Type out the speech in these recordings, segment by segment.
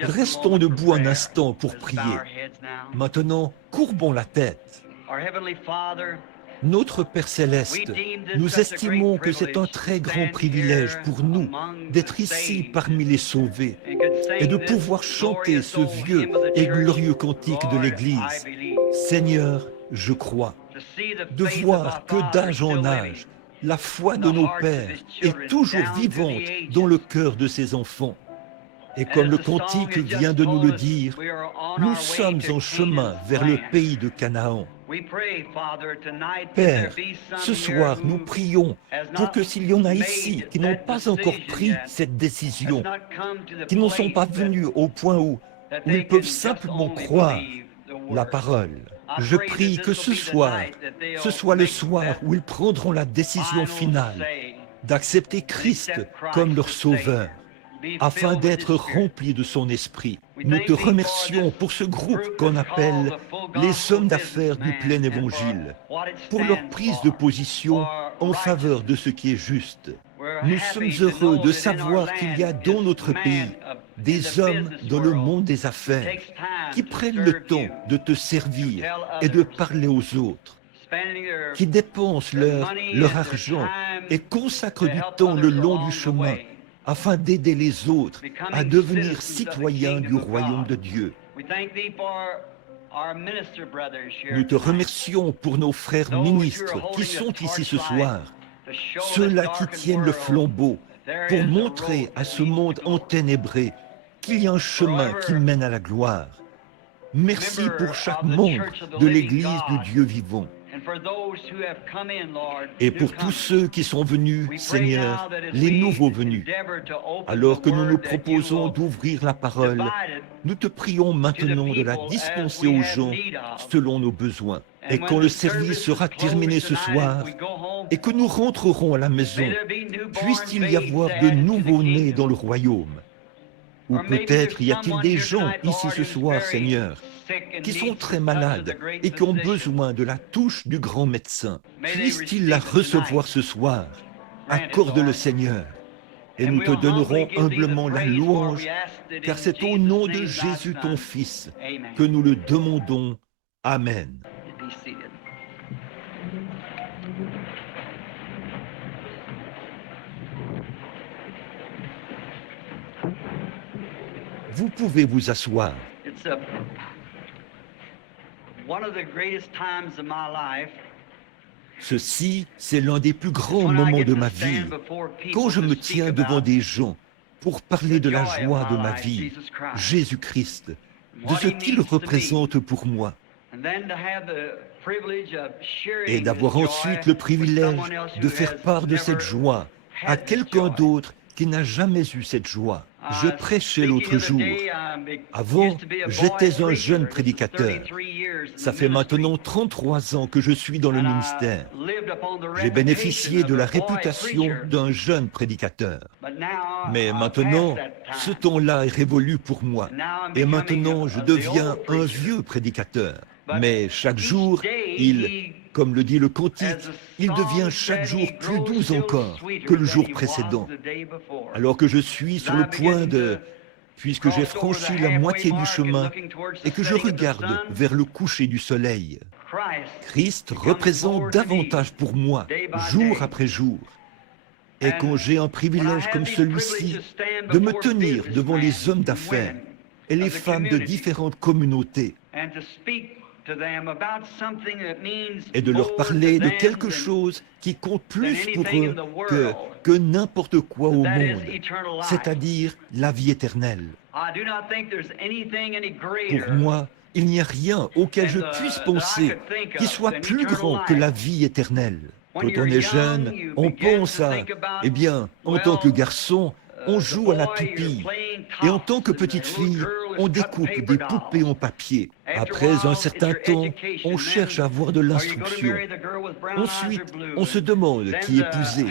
Restons debout un instant pour prier. Maintenant, courbons la tête. Notre Père Céleste, nous estimons que c'est un très grand privilège pour nous d'être ici parmi les sauvés et de pouvoir chanter ce vieux et glorieux cantique de l'Église. Seigneur, je crois. De voir que d'âge en âge, la foi de nos pères est toujours vivante dans le cœur de ses enfants. Et comme le cantique vient de nous le dire, nous sommes en chemin vers le pays de Canaan. Père, ce soir, nous prions pour que s'il y en a ici qui n'ont pas encore pris cette décision, qui n'en sont pas venus au point où ils peuvent simplement croire la parole, je prie que ce soit le soir où ils prendront la décision finale d'accepter Christ comme leur sauveur, afin d'être remplis de son esprit. Nous te remercions pour ce groupe qu'on appelle les hommes d'affaires du plein évangile, pour leur prise de position en faveur de ce qui est juste. Nous sommes heureux de savoir qu'il y a dans notre pays des hommes dans le monde des affaires qui prennent le temps de te servir et de parler aux autres, qui dépensent leur argent et consacrent du temps le long du chemin afin d'aider les autres à devenir citoyens du royaume de Dieu. Nous te remercions pour nos frères ministres qui sont ici ce soir, ceux-là qui tiennent le flambeau pour montrer à ce monde enténébré qu'il y a un chemin qui mène à la gloire. Merci pour chaque membre de l'Église du Dieu vivant. Et pour tous ceux qui sont venus, Seigneur, les nouveaux venus, alors que nous nous proposons d'ouvrir la parole, nous te prions maintenant de la dispenser aux gens selon nos besoins. Et quand le service sera terminé ce soir, et que nous rentrerons à la maison, puisse-t-il y avoir de nouveaux-nés dans le royaume? Ou peut-être y a-t-il des gens ici ce soir, Seigneur, qui sont très malades et qui ont besoin de la touche du grand médecin. Puisse-t-il la recevoir ce soir? Accorde-le, Seigneur. Et nous te donnerons humblement la louange, car c'est au nom de Jésus, ton Fils, que nous le demandons. Amen. Vous pouvez vous asseoir. Ceci, c'est l'un des plus grands moments de ma vie, quand je me tiens devant des gens pour parler de la joie de ma vie, Jésus-Christ, de ce qu'il représente pour moi, et d'avoir ensuite le privilège de faire part de cette joie à quelqu'un d'autre qui n'a jamais eu cette joie. Je prêchais l'autre jour. Avant, j'étais un jeune prédicateur. Ça fait maintenant 33 ans que je suis dans le ministère. J'ai bénéficié de la réputation d'un jeune prédicateur. Mais maintenant, ce temps-là est révolu pour moi. Et maintenant, je deviens un vieux prédicateur. Mais chaque jour, comme le dit le cantique, il devient chaque jour plus doux encore que le jour précédent. Alors que je suis sur le point puisque j'ai franchi la moitié du chemin et que je regarde vers le coucher du soleil, Christ représente davantage pour moi, jour après jour. Et quand j'ai un privilège comme celui-ci, de me tenir devant les hommes d'affaires et les femmes de différentes communautés, et de leur parler de quelque chose qui compte plus pour eux que n'importe quoi au monde, c'est-à-dire la vie éternelle. Pour moi, il n'y a rien auquel je puisse penser qui soit plus grand que la vie éternelle. Quand on est jeune, on pense eh bien, en tant que garçon, on joue à la toupie. Et en tant que petite fille, on découpe des poupées en papier. Après un certain temps, on cherche à avoir de l'instruction. Ensuite, on se demande qui épouser,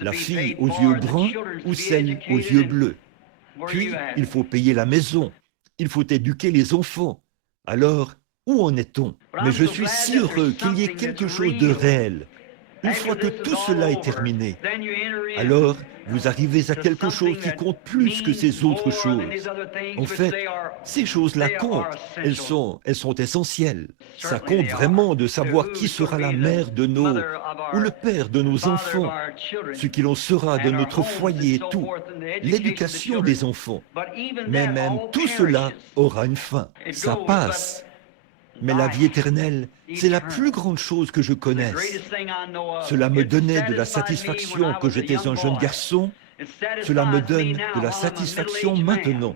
la fille aux yeux bruns ou celle aux yeux bleus. Puis, il faut payer la maison, il faut éduquer les enfants. Alors, où en est-on? Mais je suis si heureux qu'il y ait quelque chose de réel, Une fois que tout cela est terminé, alors vous arrivez à quelque chose qui compte plus que ces autres choses. En fait, ces choses-là comptent, elles sont essentielles. Ça compte vraiment de savoir qui sera la mère de nos, ou le père de nos enfants, ce qu'il en sera de notre foyer et tout, l'éducation des enfants. Mais même tout cela aura une fin. Ça passe. Mais la vie éternelle, c'est la plus grande chose que je connaisse. Cela me donnait de la satisfaction quand j'étais un jeune garçon. Cela me donne de la satisfaction maintenant,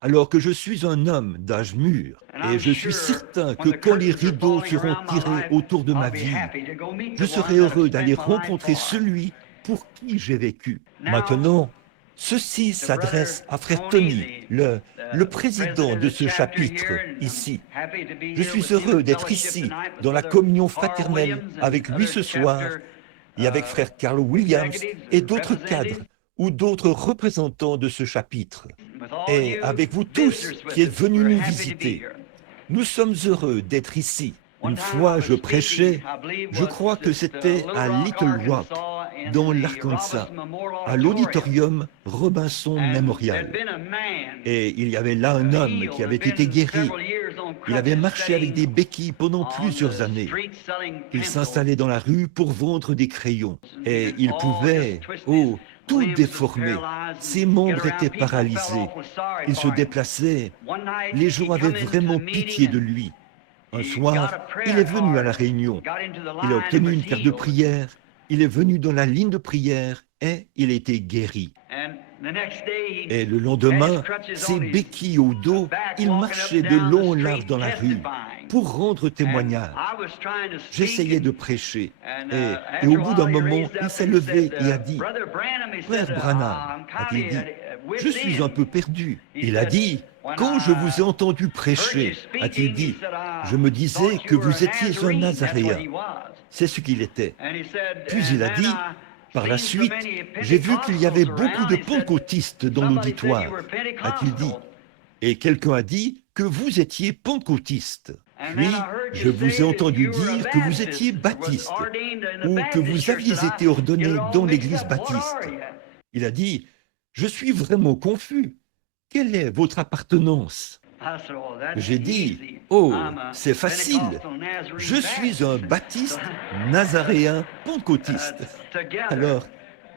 alors que je suis un homme d'âge mûr. Et je suis certain que quand les rideaux seront tirés autour de ma vie, je serai heureux d'aller rencontrer celui pour qui j'ai vécu. Maintenant, ceci s'adresse à frère Tony, le président de ce chapitre ici. Je suis heureux d'être ici, dans la communion fraternelle, avec lui ce soir, et avec frère Carl Williams et d'autres cadres ou d'autres représentants de ce chapitre, et avec vous tous qui êtes venus nous visiter. Nous sommes heureux d'être ici. Une fois, je prêchais, je crois que c'était à Little Rock, dans l'Arkansas, à l'auditorium Robinson Memorial. Et il y avait là un homme qui avait été guéri. Il avait marché avec des béquilles pendant plusieurs années. Il s'installait dans la rue pour vendre des crayons. Et il pouvait, tout déformé. Ses membres étaient paralysés. Il se déplaçait. Les gens avaient vraiment pitié de lui. Un soir, il est venu à la réunion. Il a obtenu une carte de prière. Il est venu dans la ligne de prière et il a été guéri. Et le lendemain, ses béquilles au dos, il marchait de long en large dans la rue pour rendre témoignage. J'essayais de prêcher et au bout d'un moment, il s'est levé et a dit, « Frère Branham, a-t-il dit, je suis un peu perdu. » Il a dit, « Quand je vous ai entendu prêcher, a-t-il dit, je me disais que vous étiez un Nazaréen. » C'est ce qu'il était. Puis il a dit, par la suite, j'ai vu qu'il y avait beaucoup de pentecôtistes dans l'auditoire, a-t-il dit. Et quelqu'un a dit que vous étiez pentecôtiste. Puis, je vous ai entendu dire que vous étiez baptiste, ou que vous aviez été ordonné dans l'église baptiste. Il a dit, je suis vraiment confus. Quelle est votre appartenance? J'ai dit, oh, c'est facile. Je suis un baptiste, nazaréen, pentecôtiste. Alors,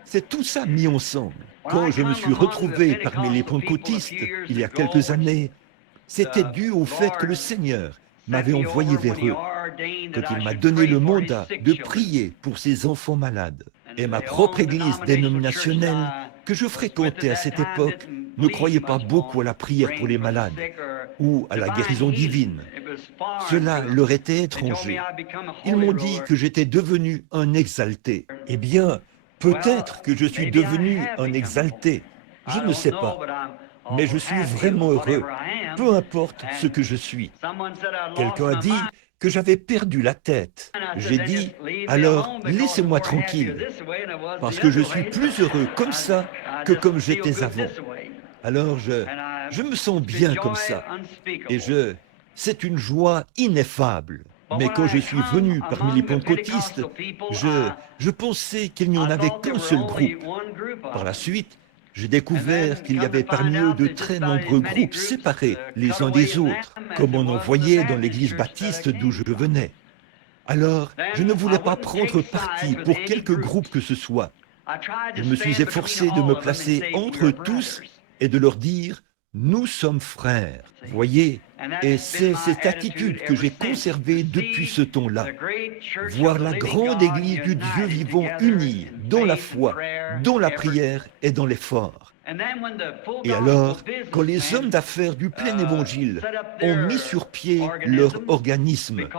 c'est tout ça mis ensemble. Quand je me suis retrouvé parmi les pentecôtistes, il y a quelques années, c'était dû au fait que le Seigneur m'avait envoyé vers eux, quand il m'a donné le mandat de prier pour ces enfants malades. Et ma propre église dénominationnelle, que je fréquentais à cette époque, ne croyait pas beaucoup à la prière pour les malades ou à la guérison divine. Cela leur était étranger. Ils m'ont dit que j'étais devenu un exalté. Eh bien, peut-être que je suis devenu un exalté. Je ne sais pas. Mais je suis vraiment heureux, peu importe ce que je suis. Quelqu'un a dit que j'avais perdu la tête. J'ai dit, alors laissez-moi tranquille, parce que je suis plus heureux comme ça que comme j'étais avant. Alors je me sens bien comme ça, et c'est une joie ineffable. Mais quand je suis venu parmi les pentecôtistes, je pensais qu'il n'y en avait qu'un seul groupe. Par la suite, j'ai découvert qu'il y avait parmi eux de très nombreux groupes séparés les uns des autres, comme on en voyait dans l'église baptiste d'où je venais. Alors, je ne voulais pas prendre parti pour quelque groupe que ce soit. Je me suis efforcé de me placer entre tous et de leur dire « Nous sommes frères ». Voyez, et c'est cette attitude que j'ai conservée depuis ce temps-là. Voir la grande Église du Dieu vivant unie dans la foi, dans la prière et dans l'effort. Et alors, quand les hommes d'affaires du plein évangile ont mis sur pied leur organisme,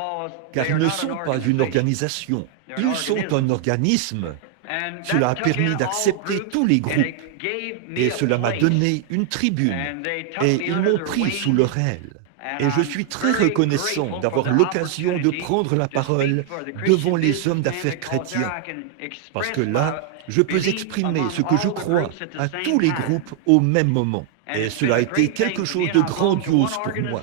car ils ne sont pas une organisation, ils sont un organisme, cela a permis d'accepter tous les groupes, et cela m'a donné une tribune, et ils m'ont pris sous leur aile. Et je suis très reconnaissant d'avoir l'occasion de prendre la parole devant les hommes d'affaires chrétiens, parce que là, je peux exprimer ce que je crois à tous les groupes au même moment. Et cela a été quelque chose de grandiose pour moi.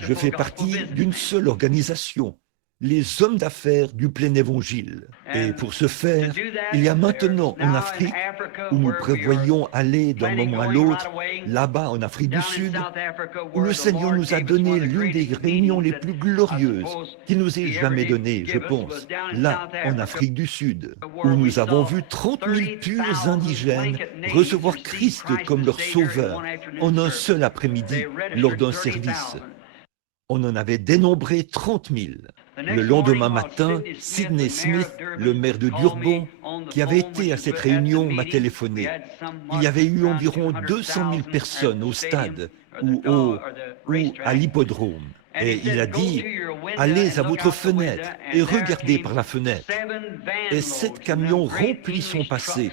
Je fais partie d'une seule organisation, les hommes d'affaires du plein évangile. Et pour ce faire, il y a maintenant en Afrique, où nous prévoyons aller d'un moment à l'autre, là-bas en Afrique du Sud, où le Seigneur nous a donné l'une des réunions les plus glorieuses qu'il nous ait jamais données, je pense, là, en Afrique du Sud, où nous avons vu 30 000 purs indigènes recevoir Christ comme leur sauveur en un seul après-midi lors d'un service. On en avait dénombré 30 000. Le lendemain matin, Sidney Smith, le maire de Durban, qui avait été à cette réunion, m'a téléphoné. Il y avait eu environ 200 000 personnes au stade ou à l'hippodrome. Et il a dit, allez à votre fenêtre et regardez par la fenêtre. Et 7 camions remplis sont passés.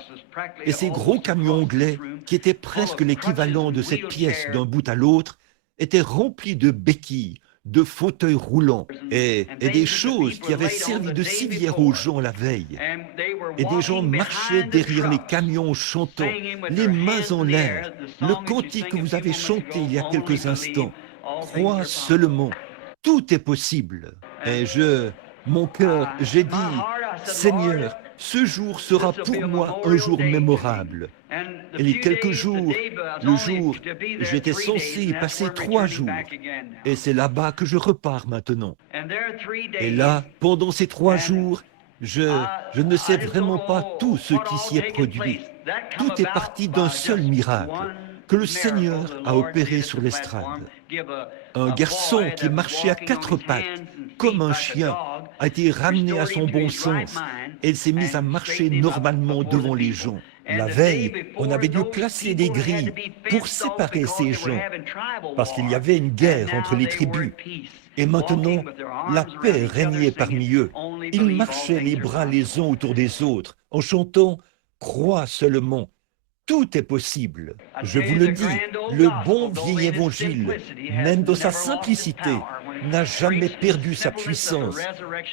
Et ces gros camions anglais, qui étaient presque l'équivalent de cette pièce d'un bout à l'autre, étaient remplis de béquilles, de fauteuils roulants et des choses qui avaient servi de civière aux gens la veille. Et des gens marchaient derrière les camions chantant, les mains en l'air, le cantique que vous avez chanté il y a quelques instants. Crois seulement, tout est possible. Et mon cœur, j'ai dit, Seigneur, ce jour sera pour moi un jour mémorable. Et les quelques jours, le jour, j'étais censé y passer 3 jours. Et c'est là-bas que je repars maintenant. Et là, pendant ces 3 jours, je ne sais vraiment pas tout ce qui s'y est produit. Tout est parti d'un seul miracle que le Seigneur a opéré sur l'estrade. Un garçon qui marchait à 4 pattes, comme un chien, a été ramené à son bon sens et il s'est mis à marcher normalement devant les gens. La veille, on avait dû placer des grilles pour séparer ces gens, parce qu'il y avait une guerre entre les tribus. Et maintenant, la paix régnait parmi eux. Ils marchaient les bras les uns autour des autres, en chantant « Crois seulement ». Tout est possible. Je vous le dis, le bon vieil évangile, même dans sa simplicité, n'a jamais perdu sa puissance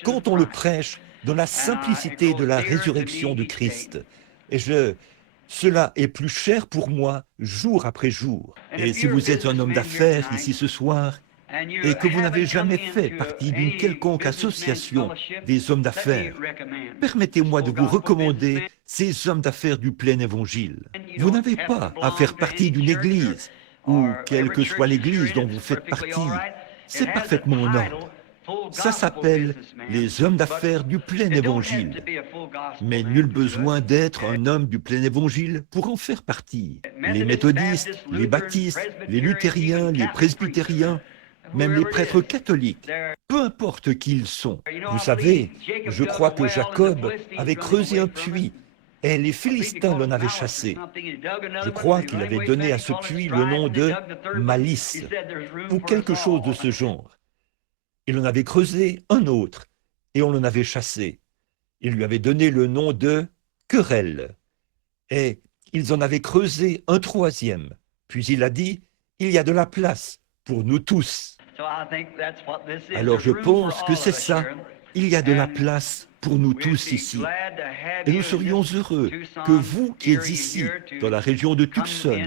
quand on le prêche dans la simplicité de la résurrection de Christ. Et cela est plus cher pour moi jour après jour. Et si vous êtes un homme d'affaires ici ce soir, et que vous n'avez jamais fait partie d'une quelconque association des hommes d'affaires, permettez-moi de vous recommander ces hommes d'affaires du plein évangile. Vous n'avez pas à faire partie d'une église, ou quelle que soit l'église dont vous faites partie. C'est parfaitement en ordre. Ça s'appelle les hommes d'affaires du plein évangile. Mais nul besoin d'être un homme du plein évangile pour en faire partie. Les méthodistes, les baptistes, les luthériens, les presbytériens, même les prêtres catholiques, peu importe qui ils sont. Vous savez, je crois que Jacob avait creusé un puits et les Philistins l'en avaient chassé. Je crois qu'il avait donné à ce puits le nom de Malice, ou quelque chose de ce genre. Il en avait creusé un autre, et on l'en avait chassé. Il lui avait donné le nom de Querelle. Et ils en avaient creusé un troisième. Puis il a dit, il y a de la place pour nous tous. Alors je pense que c'est ça. Il y a de la place pour nous tous ici. Et nous serions heureux que vous qui êtes ici, dans la région de Tucson,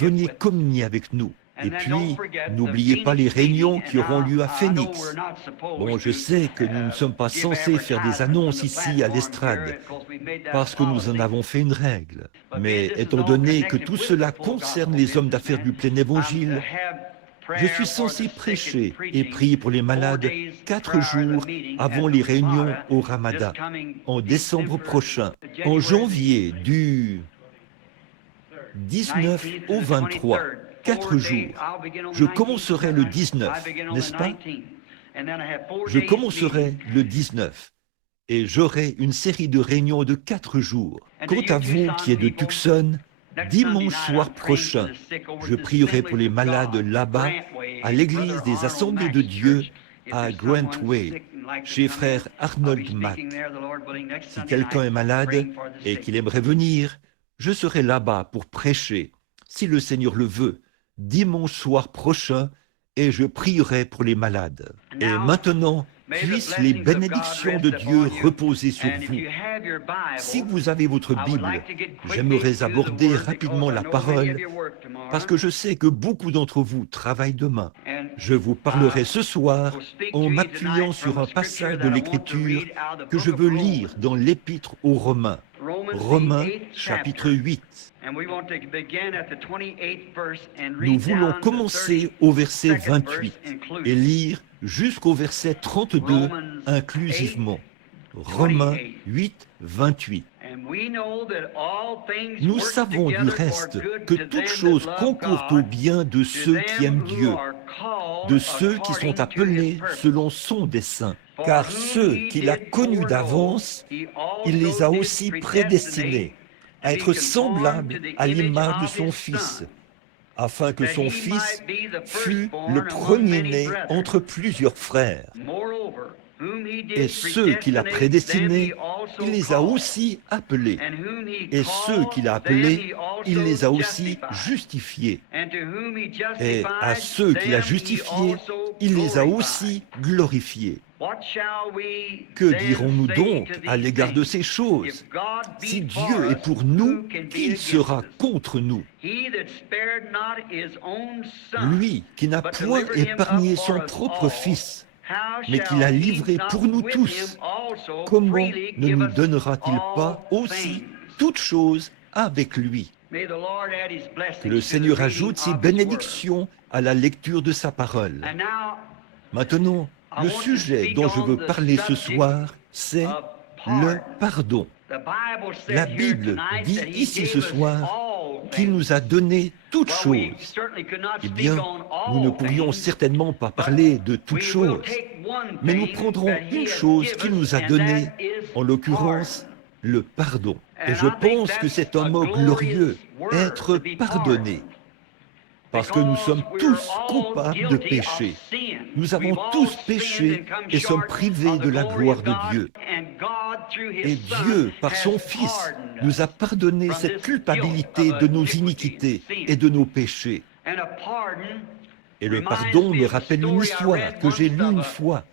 veniez communier avec nous. Et puis, n'oubliez pas les réunions qui auront lieu à Phoenix. Bon, je sais que nous ne sommes pas censés faire des annonces ici à l'estrade, parce que nous en avons fait une règle. Mais étant donné que tout cela concerne les hommes d'affaires du plein évangile, je suis censé prêcher et prier pour les malades 4 jours avant les réunions au Ramadan, en décembre prochain. En janvier, du 19 au 23, 4 jours. Je commencerai le 19, n'est-ce pas? Je commencerai le 19 et j'aurai une série de réunions de 4 jours. Quant à vous qui êtes de Tucson, dimanche soir prochain, je prierai pour les malades là-bas, à l'église des Assemblées de Dieu à Grant Way, chez frère Arnold Mack. Si quelqu'un est malade et qu'il aimerait venir, je serai là-bas pour prêcher, si le Seigneur le veut, dimanche soir prochain, et je prierai pour les malades. Et maintenant, puissent les bénédictions de Dieu reposer sur vous. Si vous avez votre Bible, j'aimerais aborder rapidement la parole, parce que je sais que beaucoup d'entre vous travaillent demain. Je vous parlerai ce soir en m'appuyant sur un passage de l'Écriture que je veux lire dans l'Épître aux Romains. Romains chapitre 8. Nous voulons commencer au verset 28 et lire jusqu'au verset 32 inclusivement. Romains 8, 28. Nous savons du reste que toutes choses concourent au bien de ceux qui aiment Dieu, de ceux qui sont appelés selon son dessein. Car ceux qu'il a connus d'avance, il les a aussi prédestinés à être semblables à l'image de son Fils, afin que son Fils fût le premier-né entre plusieurs frères. Et ceux qu'il a prédestinés, il les a aussi appelés. Et ceux qu'il a appelés, il les a aussi justifiés. Et à ceux qu'il a justifiés, il les a aussi glorifiés. Que dirons-nous donc à l'égard de ces choses? Si Dieu est pour nous, qui sera contre nous? Lui qui n'a point épargné son propre Fils, mais qui l'a livré pour nous tous, comment ne nous donnera-t-il pas aussi toutes choses avec lui? Que le Seigneur ajoute ses bénédictions à la lecture de sa parole. Maintenant, le sujet dont je veux parler ce soir, c'est le pardon. La Bible dit ici ce soir qu'il nous a donné toutes choses. Eh bien, nous ne pourrions certainement pas parler de toutes choses, mais nous prendrons une chose qu'il nous a donnée, en l'occurrence, le pardon. Et je pense que c'est un mot glorieux, être pardonné. Parce que nous sommes tous coupables de péché. Nous avons tous péché et sommes privés de la gloire de Dieu. Et Dieu, par son Fils, nous a pardonné cette culpabilité de nos iniquités et de nos péchés. Et le pardon me rappelle une histoire que j'ai lue une fois,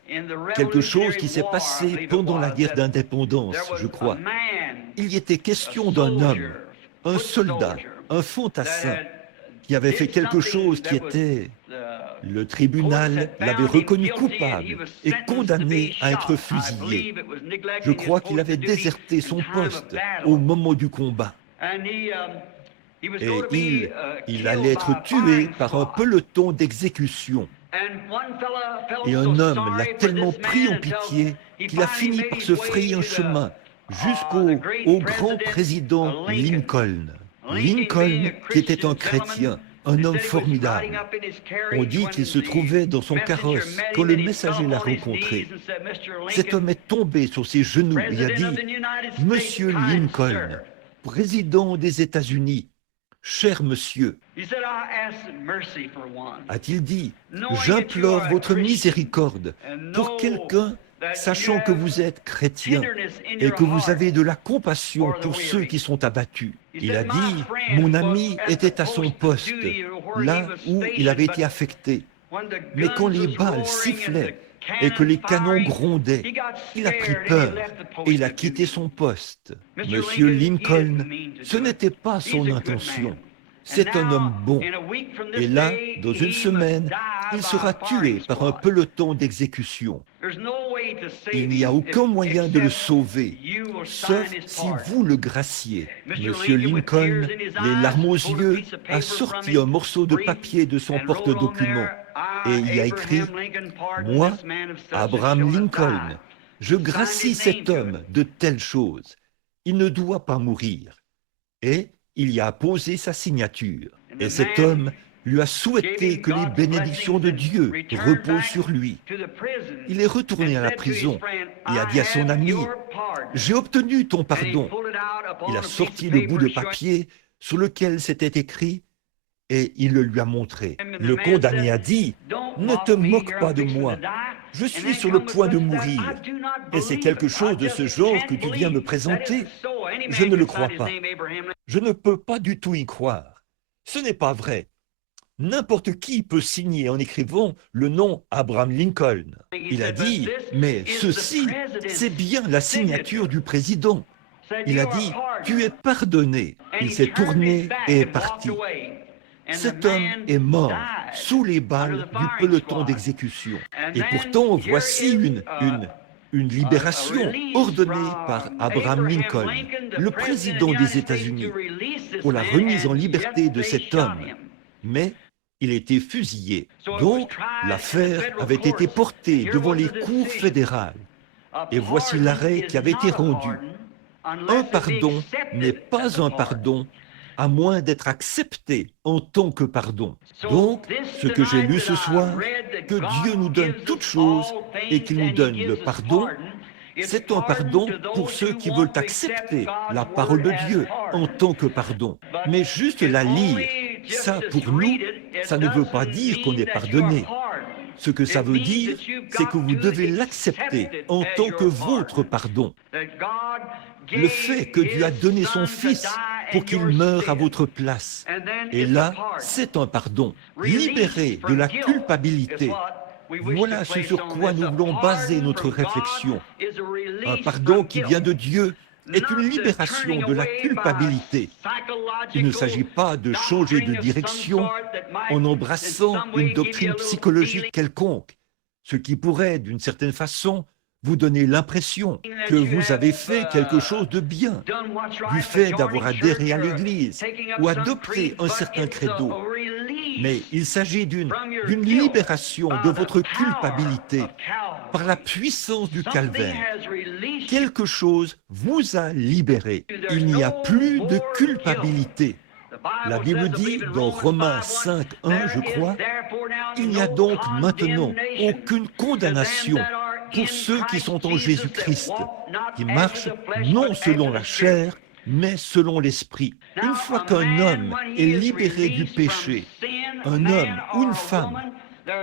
quelque chose qui s'est passé pendant la guerre d'indépendance, je crois. Il y était question d'un homme, un soldat, un fantassin, qui avait fait quelque chose qui était... Le tribunal l'avait reconnu coupable et condamné à être fusillé. Je crois qu'il avait déserté son poste au moment du combat. Et il allait être tué par un peloton d'exécution. Et un homme l'a tellement pris en pitié qu'il a fini par se frayer un chemin jusqu'au grand président Lincoln. Lincoln, qui était un chrétien, un homme formidable. On dit qu'il se trouvait dans son carrosse quand le messager l'a rencontré. Cet homme est tombé sur ses genoux et a dit « Monsieur Lincoln, président des États-Unis, cher monsieur, a-t-il dit, j'implore votre miséricorde pour quelqu'un sachant que vous êtes chrétien et que vous avez de la compassion pour ceux qui sont abattus. » Il a dit, mon ami était à son poste, là où il avait été affecté. Mais quand les balles sifflaient et que les canons grondaient, il a pris peur et il a quitté son poste. Monsieur Lincoln, ce n'était pas son intention. C'est un homme bon. Et là, dans une semaine, il sera tué par un peloton d'exécution. Il n'y a aucun moyen de le sauver, sauf si vous le graciez. Monsieur Lincoln, les larmes aux yeux, a sorti un morceau de papier de son porte-document et il y a écrit « Moi, Abraham Lincoln, je gracie cet homme de telles choses. Il ne doit pas mourir. » Et il y a posé sa signature. Et cet homme lui a souhaité que les bénédictions de Dieu reposent sur lui. Il est retourné à la prison et a dit à son ami, « J'ai obtenu ton pardon. » Il a sorti le bout de papier sur lequel c'était écrit et il le lui a montré. Le condamné a dit, « Ne te moque pas de moi. Je suis sur le point de mourir. Et c'est quelque chose de ce genre que tu viens me présenter. Je ne le crois pas. Je ne peux pas du tout y croire. Ce n'est pas vrai. N'importe qui peut signer en écrivant le nom Abraham Lincoln. » Il a dit, « Mais ceci, c'est bien la signature du président. » Il a dit, « Tu es pardonné. » Il s'est tourné et est parti. Cet homme est mort sous les balles du peloton d'exécution. Et pourtant, voici une libération ordonnée par Abraham Lincoln, le président des États-Unis, pour la remise en liberté de cet homme. Mais il a été fusillé. Donc, l'affaire avait été portée devant les cours fédérales. Et voici l'arrêt qui avait été rendu. Un pardon n'est pas un pardon à moins d'être accepté en tant que pardon. Donc, ce que j'ai lu ce soir, que Dieu nous donne toutes choses et qu'il nous donne le pardon, c'est un pardon pour ceux qui veulent accepter la parole de Dieu en tant que pardon. Mais juste la lire, ça pour nous, ça ne veut pas dire qu'on est pardonné. Ce que ça veut dire, c'est que vous devez l'accepter en tant que votre pardon. Le fait que Dieu a donné son Fils pour qu'il meure à votre place. Et là, c'est un pardon. Libéré de la culpabilité. Voilà ce sur quoi nous voulons baser notre réflexion. Un pardon qui vient de Dieu est une libération de la culpabilité. Il ne s'agit pas de changer de direction en embrassant une doctrine psychologique quelconque, ce qui pourrait, d'une certaine façon, vous donner l'impression que vous avez fait quelque chose de bien, du fait d'avoir adhéré à l'Église ou adopté un certain credo. Mais il s'agit d'une libération de votre culpabilité par la puissance du calvaire. Quelque chose vous a libéré. Il n'y a plus de culpabilité. La Bible dit dans Romains 5, 1, je crois, « Il n'y a donc maintenant aucune condamnation pour ceux qui sont en Jésus-Christ, qui marchent non selon la chair, mais selon l'esprit. » Une fois qu'un homme est libéré du péché, un homme ou une femme,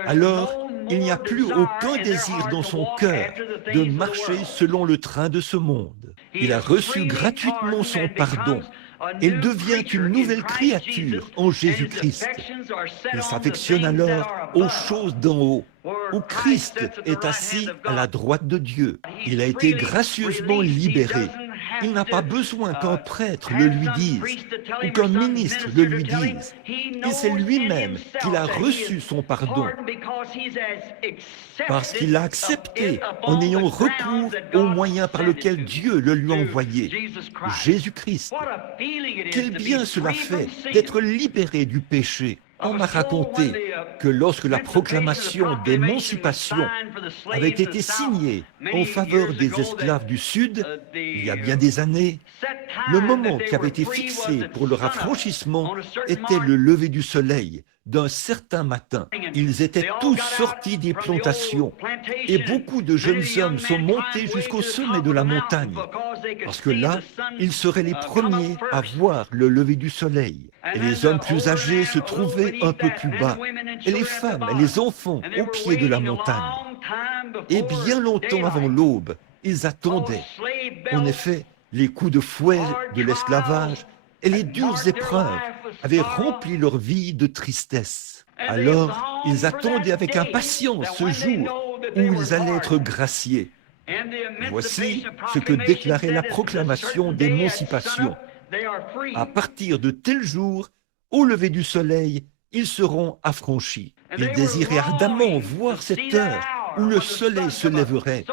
alors il n'y a plus aucun désir dans son cœur de marcher selon le train de ce monde. Il a reçu gratuitement son pardon. Il devient une nouvelle créature en Jésus-Christ. Il s'affectionne alors aux choses d'en haut, où Christ est assis à la droite de Dieu. Il a été gracieusement libéré. Il n'a pas besoin qu'un prêtre le lui dise ou qu'un ministre le lui dise. Et c'est lui-même qu'il a reçu son pardon parce qu'il l'a accepté en ayant recours au moyen par lequel Dieu le lui a envoyé, Jésus-Christ. Quel bien cela fait d'être libéré du péché. On m'a raconté que lorsque la proclamation d'émancipation avait été signée en faveur des esclaves du Sud, il y a bien des années, le moment qui avait été fixé pour leur affranchissement était le lever du soleil d'un certain matin. Ils étaient tous sortis des plantations et beaucoup de jeunes hommes sont montés jusqu'au sommet de la montagne parce que là, ils seraient les premiers à voir le lever du soleil. Et les hommes plus âgés se trouvaient un peu plus bas et les femmes et les enfants au pied de la montagne. Et bien longtemps avant l'aube, ils attendaient. En effet, les coups de fouet de l'esclavage et les dures épreuves avaient rempli leur vie de tristesse. Alors, ils attendaient avec impatience ce jour où ils allaient être graciés. Voici ce que déclarait la proclamation d'émancipation. À partir de tel jour, au lever du soleil, ils seront affranchis. Ils désiraient ardemment voir cette heure où le soleil se lèverait.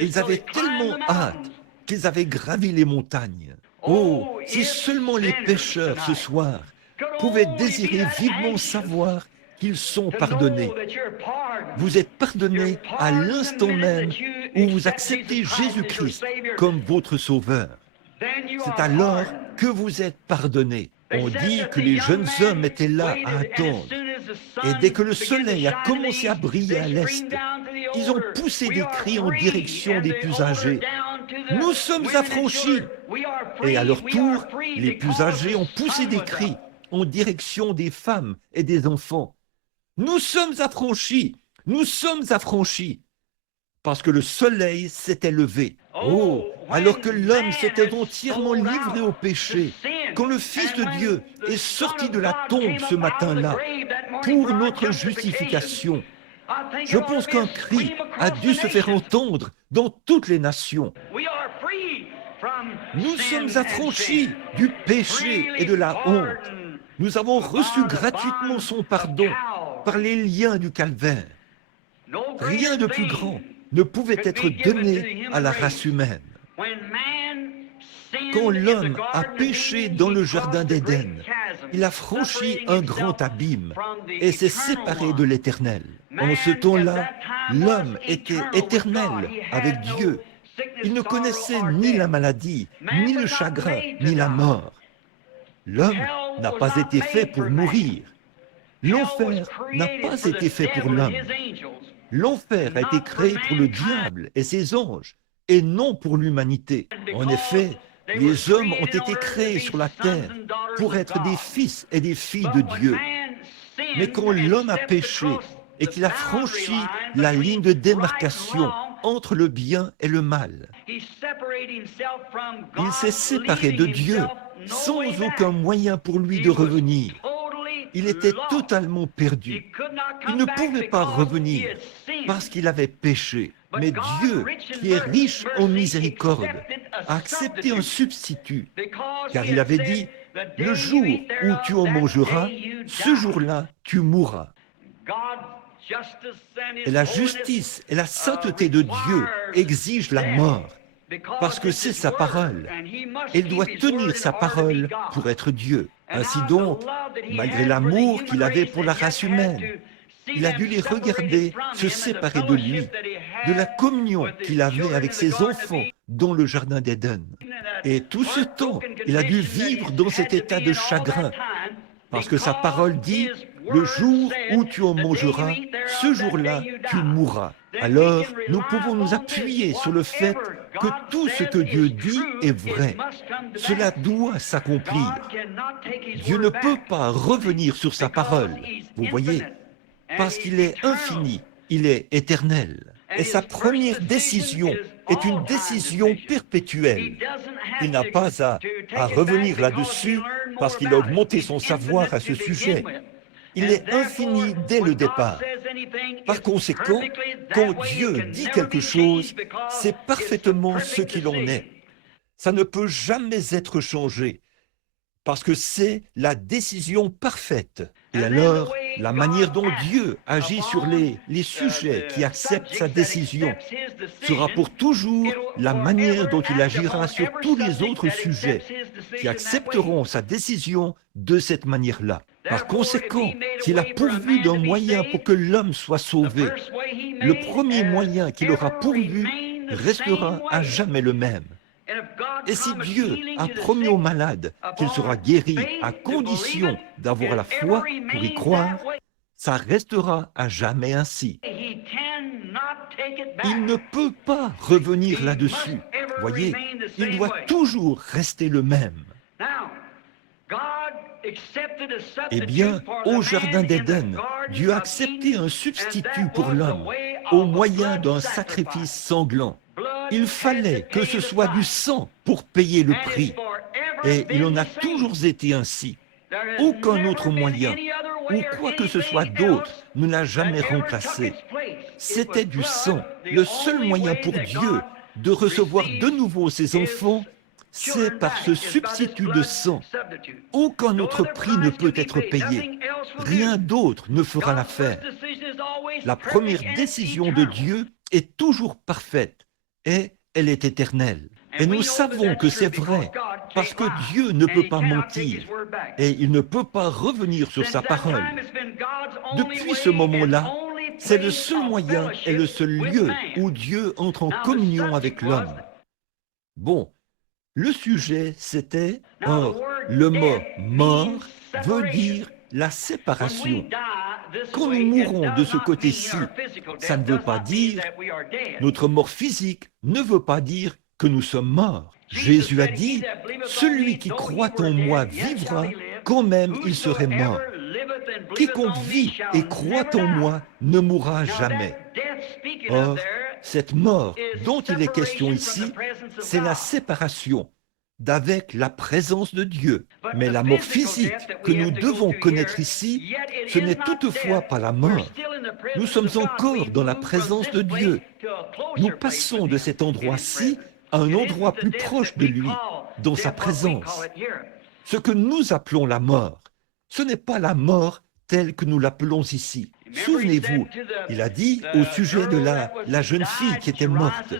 Ils avaient tellement hâte qu'ils avaient gravi les montagnes. Oh, si seulement les pécheurs ce soir pouvaient désirer vivement savoir qu'ils sont pardonnés. Vous êtes pardonnés à l'instant même où vous acceptez Jésus-Christ comme votre sauveur. C'est alors que vous êtes pardonnés. On dit que les jeunes hommes étaient là à attendre. Et dès que le soleil a commencé à briller à l'est, ils ont poussé des cris en direction des plus âgés. Nous sommes affranchis. Et à leur tour, les plus âgés ont poussé des cris en direction des femmes et des enfants. Nous sommes affranchis. Nous sommes affranchis. Parce que le soleil s'était levé. Oh, alors que l'homme s'était entièrement livré au péché, quand le Fils de Dieu est sorti de la tombe ce matin-là pour notre justification, je pense qu'un cri a dû se faire entendre dans toutes les nations. Nous sommes affranchis du péché et de la honte. Nous avons reçu gratuitement son pardon. par les liens du calvaire. Rien de plus grand ne pouvait être donné à la race humaine. Quand l'homme a péché dans le jardin d'Éden, il a franchi un grand abîme et s'est séparé de l'Éternel. En ce temps-là, l'homme était éternel avec Dieu. Il ne connaissait ni la maladie, ni le chagrin, ni la mort. L'homme n'a pas été fait pour mourir. L'enfer n'a pas été fait pour l'homme. L'enfer a été créé pour le diable et ses anges, et non pour l'humanité. En effet, les hommes ont été créés sur la terre pour être des fils et des filles de Dieu. Mais quand l'homme a péché et qu'il a franchi la ligne de démarcation entre le bien et le mal, il s'est séparé de Dieu sans aucun moyen pour lui de revenir. Il était totalement perdu. Il ne pouvait pas revenir parce qu'il avait péché. Mais Dieu, qui est riche en miséricorde, a accepté un substitut, car il avait dit, « Le jour où tu en mangeras, ce jour-là, tu mourras. » Et la justice et la sainteté de Dieu exigent la mort, parce que c'est sa parole. Il doit tenir sa parole pour être Dieu. Ainsi donc, malgré l'amour qu'il avait pour la race humaine, il a dû les regarder se séparer de lui, de la communion qu'il avait avec ses enfants dans le jardin d'Éden. Et tout ce temps, il a dû vivre dans cet état de chagrin, parce que sa parole dit, « Le jour où tu en mangeras, ce jour-là, tu mourras. » Alors, nous pouvons nous appuyer sur le fait que tout ce que Dieu dit est vrai. Cela doit s'accomplir. Dieu ne peut pas revenir sur sa parole, vous voyez, parce qu'il est infini, il est éternel. Et sa première décision est une décision perpétuelle. Il n'a pas à revenir là-dessus parce qu'il a augmenté son savoir à ce sujet. Il est infini dès le départ. Par conséquent, quand Dieu dit quelque chose, c'est parfaitement ce qu'il en est. Ça ne peut jamais être changé, parce que c'est la décision parfaite. Et alors, la manière dont Dieu agit sur les sujets qui acceptent sa décision sera pour toujours la manière dont il agira sur tous les autres sujets qui accepteront sa décision de cette manière-là. Par conséquent, s'il a pourvu d'un moyen pour que l'homme soit sauvé, le premier moyen qu'il aura pourvu restera à jamais le même. Et si Dieu a promis aux malades qu'il sera guéri à condition d'avoir la foi pour y croire, ça restera à jamais ainsi. Il ne peut pas revenir là-dessus. Voyez, il doit toujours rester le même. Eh bien, au jardin d'Éden, Dieu a accepté un substitut pour l'homme au moyen d'un sacrifice sanglant. Il fallait que ce soit du sang pour payer le prix. Et il en a toujours été ainsi. Aucun autre moyen, ou quoi que ce soit d'autre, ne l'a jamais remplacé. C'était du sang. Le seul moyen pour Dieu de recevoir de nouveau ses enfants, c'est par ce substitut de sang. Aucun autre prix ne peut être payé. Rien d'autre ne fera l'affaire. La première décision de Dieu est toujours parfaite et elle est éternelle. Et nous savons que c'est vrai, parce que Dieu ne peut pas mentir et il ne peut pas revenir sur sa parole. Depuis ce moment-là, c'est le seul moyen et le seul lieu où Dieu entre en communion avec l'homme. Bon, le sujet c'était, or, le mot « mort » veut dire la séparation. Quand nous mourons de ce côté-ci, ça ne veut pas dire, notre mort physique ne veut pas dire que nous sommes morts. Jésus a dit, « Celui qui croit en moi vivra, quand même il serait mort. Quiconque vit et croit en moi ne mourra jamais. » Or, cette mort dont il est question ici, c'est la séparation d'avec la présence de Dieu. Mais la mort physique que nous devons connaître ici, ce n'est toutefois pas la mort. Nous sommes encore dans la présence de Dieu. Nous passons de cet endroit-ci à un endroit plus proche de lui, dans sa présence. Ce que nous appelons la mort, ce n'est pas la mort tel que nous l'appelons ici. Souvenez-vous, il a dit au sujet de la jeune fille qui était morte,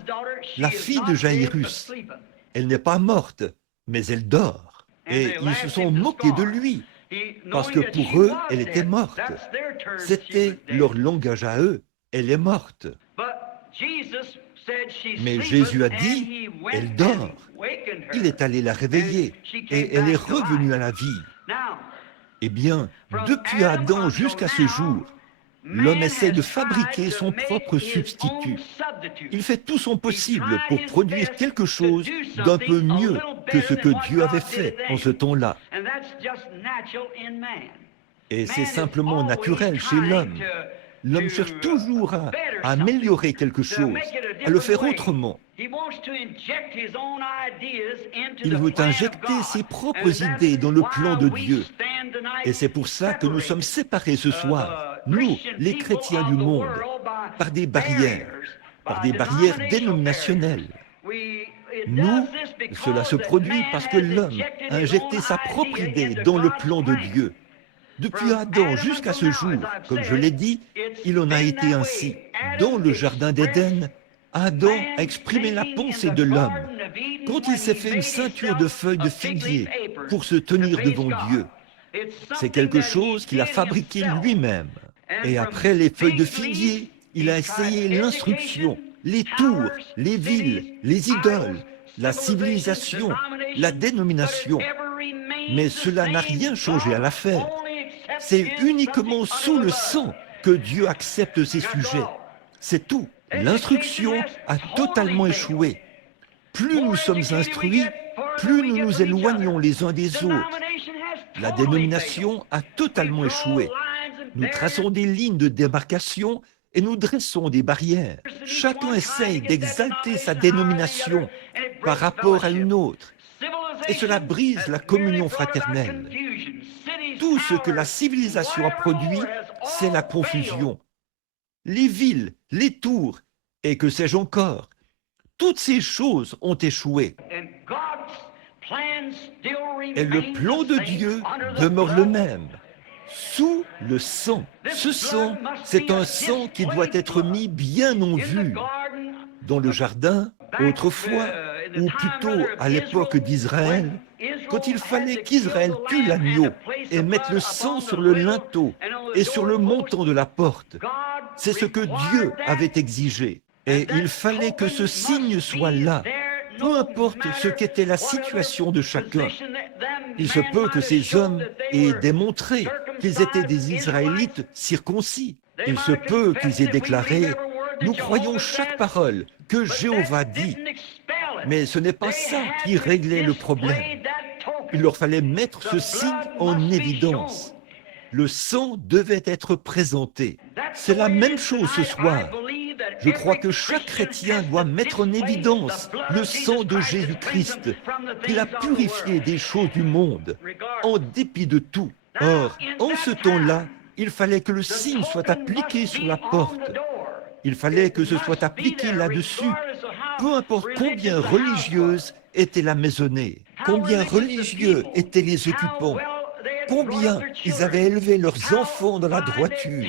la fille de Jairus, elle n'est pas morte, mais elle dort. Et ils se sont moqués de lui, parce que pour eux, elle était morte. C'était leur langage à eux, elle est morte. Mais Jésus a dit, elle dort. Il est allé la réveiller, et elle est revenue à la vie. Eh bien, depuis Adam jusqu'à ce jour, l'homme essaie de fabriquer son propre substitut. Il fait tout son possible pour produire quelque chose d'un peu mieux que ce que Dieu avait fait en ce temps-là. Et c'est simplement naturel chez l'homme. L'homme cherche toujours à améliorer quelque chose, à le faire autrement. Il veut injecter ses propres idées dans le plan de Dieu. Et c'est pour ça que nous sommes séparés ce soir, nous, les chrétiens du monde, par des barrières dénominationnelles. Nous, cela se produit parce que l'homme a injecté sa propre idée dans le plan de Dieu. Depuis Adam jusqu'à ce jour, comme je l'ai dit, il en a été ainsi. Dans le jardin d'Éden, Adam a exprimé la pensée de l'homme quand il s'est fait une ceinture de feuilles de figuier pour se tenir devant Dieu. C'est quelque chose qu'il a fabriqué lui-même. Et après les feuilles de figuier, il a essayé l'instruction, les tours, les villes, les idoles, la civilisation, la dénomination. Mais cela n'a rien changé à l'affaire. C'est uniquement sous le sang que Dieu accepte ces sujets. C'est tout. L'instruction a totalement échoué. Plus nous sommes instruits, plus nous nous éloignons les uns des autres. La dénomination a totalement échoué. Nous traçons des lignes de démarcation et nous dressons des barrières. Chacun essaye d'exalter sa dénomination par rapport à une autre. Et cela brise la communion fraternelle. Tout ce que la civilisation a produit, c'est la confusion. Les villes, les tours, et que sais-je encore, toutes ces choses ont échoué. Et le plan de Dieu demeure le même, sous le sang. Ce sang, c'est un sang qui doit être mis bien en vue. Dans le jardin, autrefois, ou plutôt à l'époque d'Israël, quand il fallait qu'Israël tue l'agneau et mette le sang sur le linteau et sur le montant de la porte, c'est ce que Dieu avait exigé. Et il fallait que ce signe soit là, peu importe ce qu'était la situation de chacun. Il se peut que ces hommes aient démontré qu'ils étaient des Israélites circoncis. Il se peut qu'ils aient déclaré « Nous croyons chaque parole que Jéhovah dit ». Mais ce n'est pas ça qui réglait le problème. Il leur fallait mettre ce signe en évidence. Le sang devait être présenté. C'est la même chose ce soir. Je crois que chaque chrétien doit mettre en évidence le sang de Jésus-Christ. Il a purifié des choses du monde, en dépit de tout. Or, en ce temps-là, il fallait que le signe soit appliqué sur la porte. Il fallait que ce soit appliqué là-dessus, peu importe combien religieuse était la maisonnée, combien religieux étaient les occupants, combien ils avaient élevé leurs enfants dans la droiture,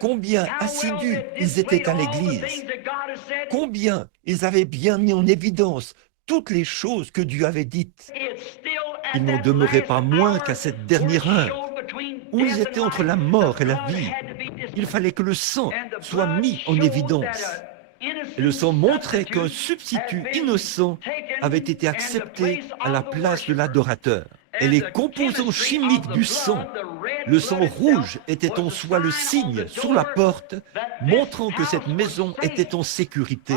combien assidus ils étaient à l'église, combien ils avaient bien mis en évidence toutes les choses que Dieu avait dites. Ils n'en demeuraient pas moins qu'à cette dernière heure, où ils étaient entre la mort et la vie. Il fallait que le sang soit mis en évidence. Et le sang montrait qu'un substitut innocent avait été accepté à la place de l'adorateur. Et les composants chimiques du sang, le sang rouge était en soi le signe sur la porte, montrant que cette maison était en sécurité,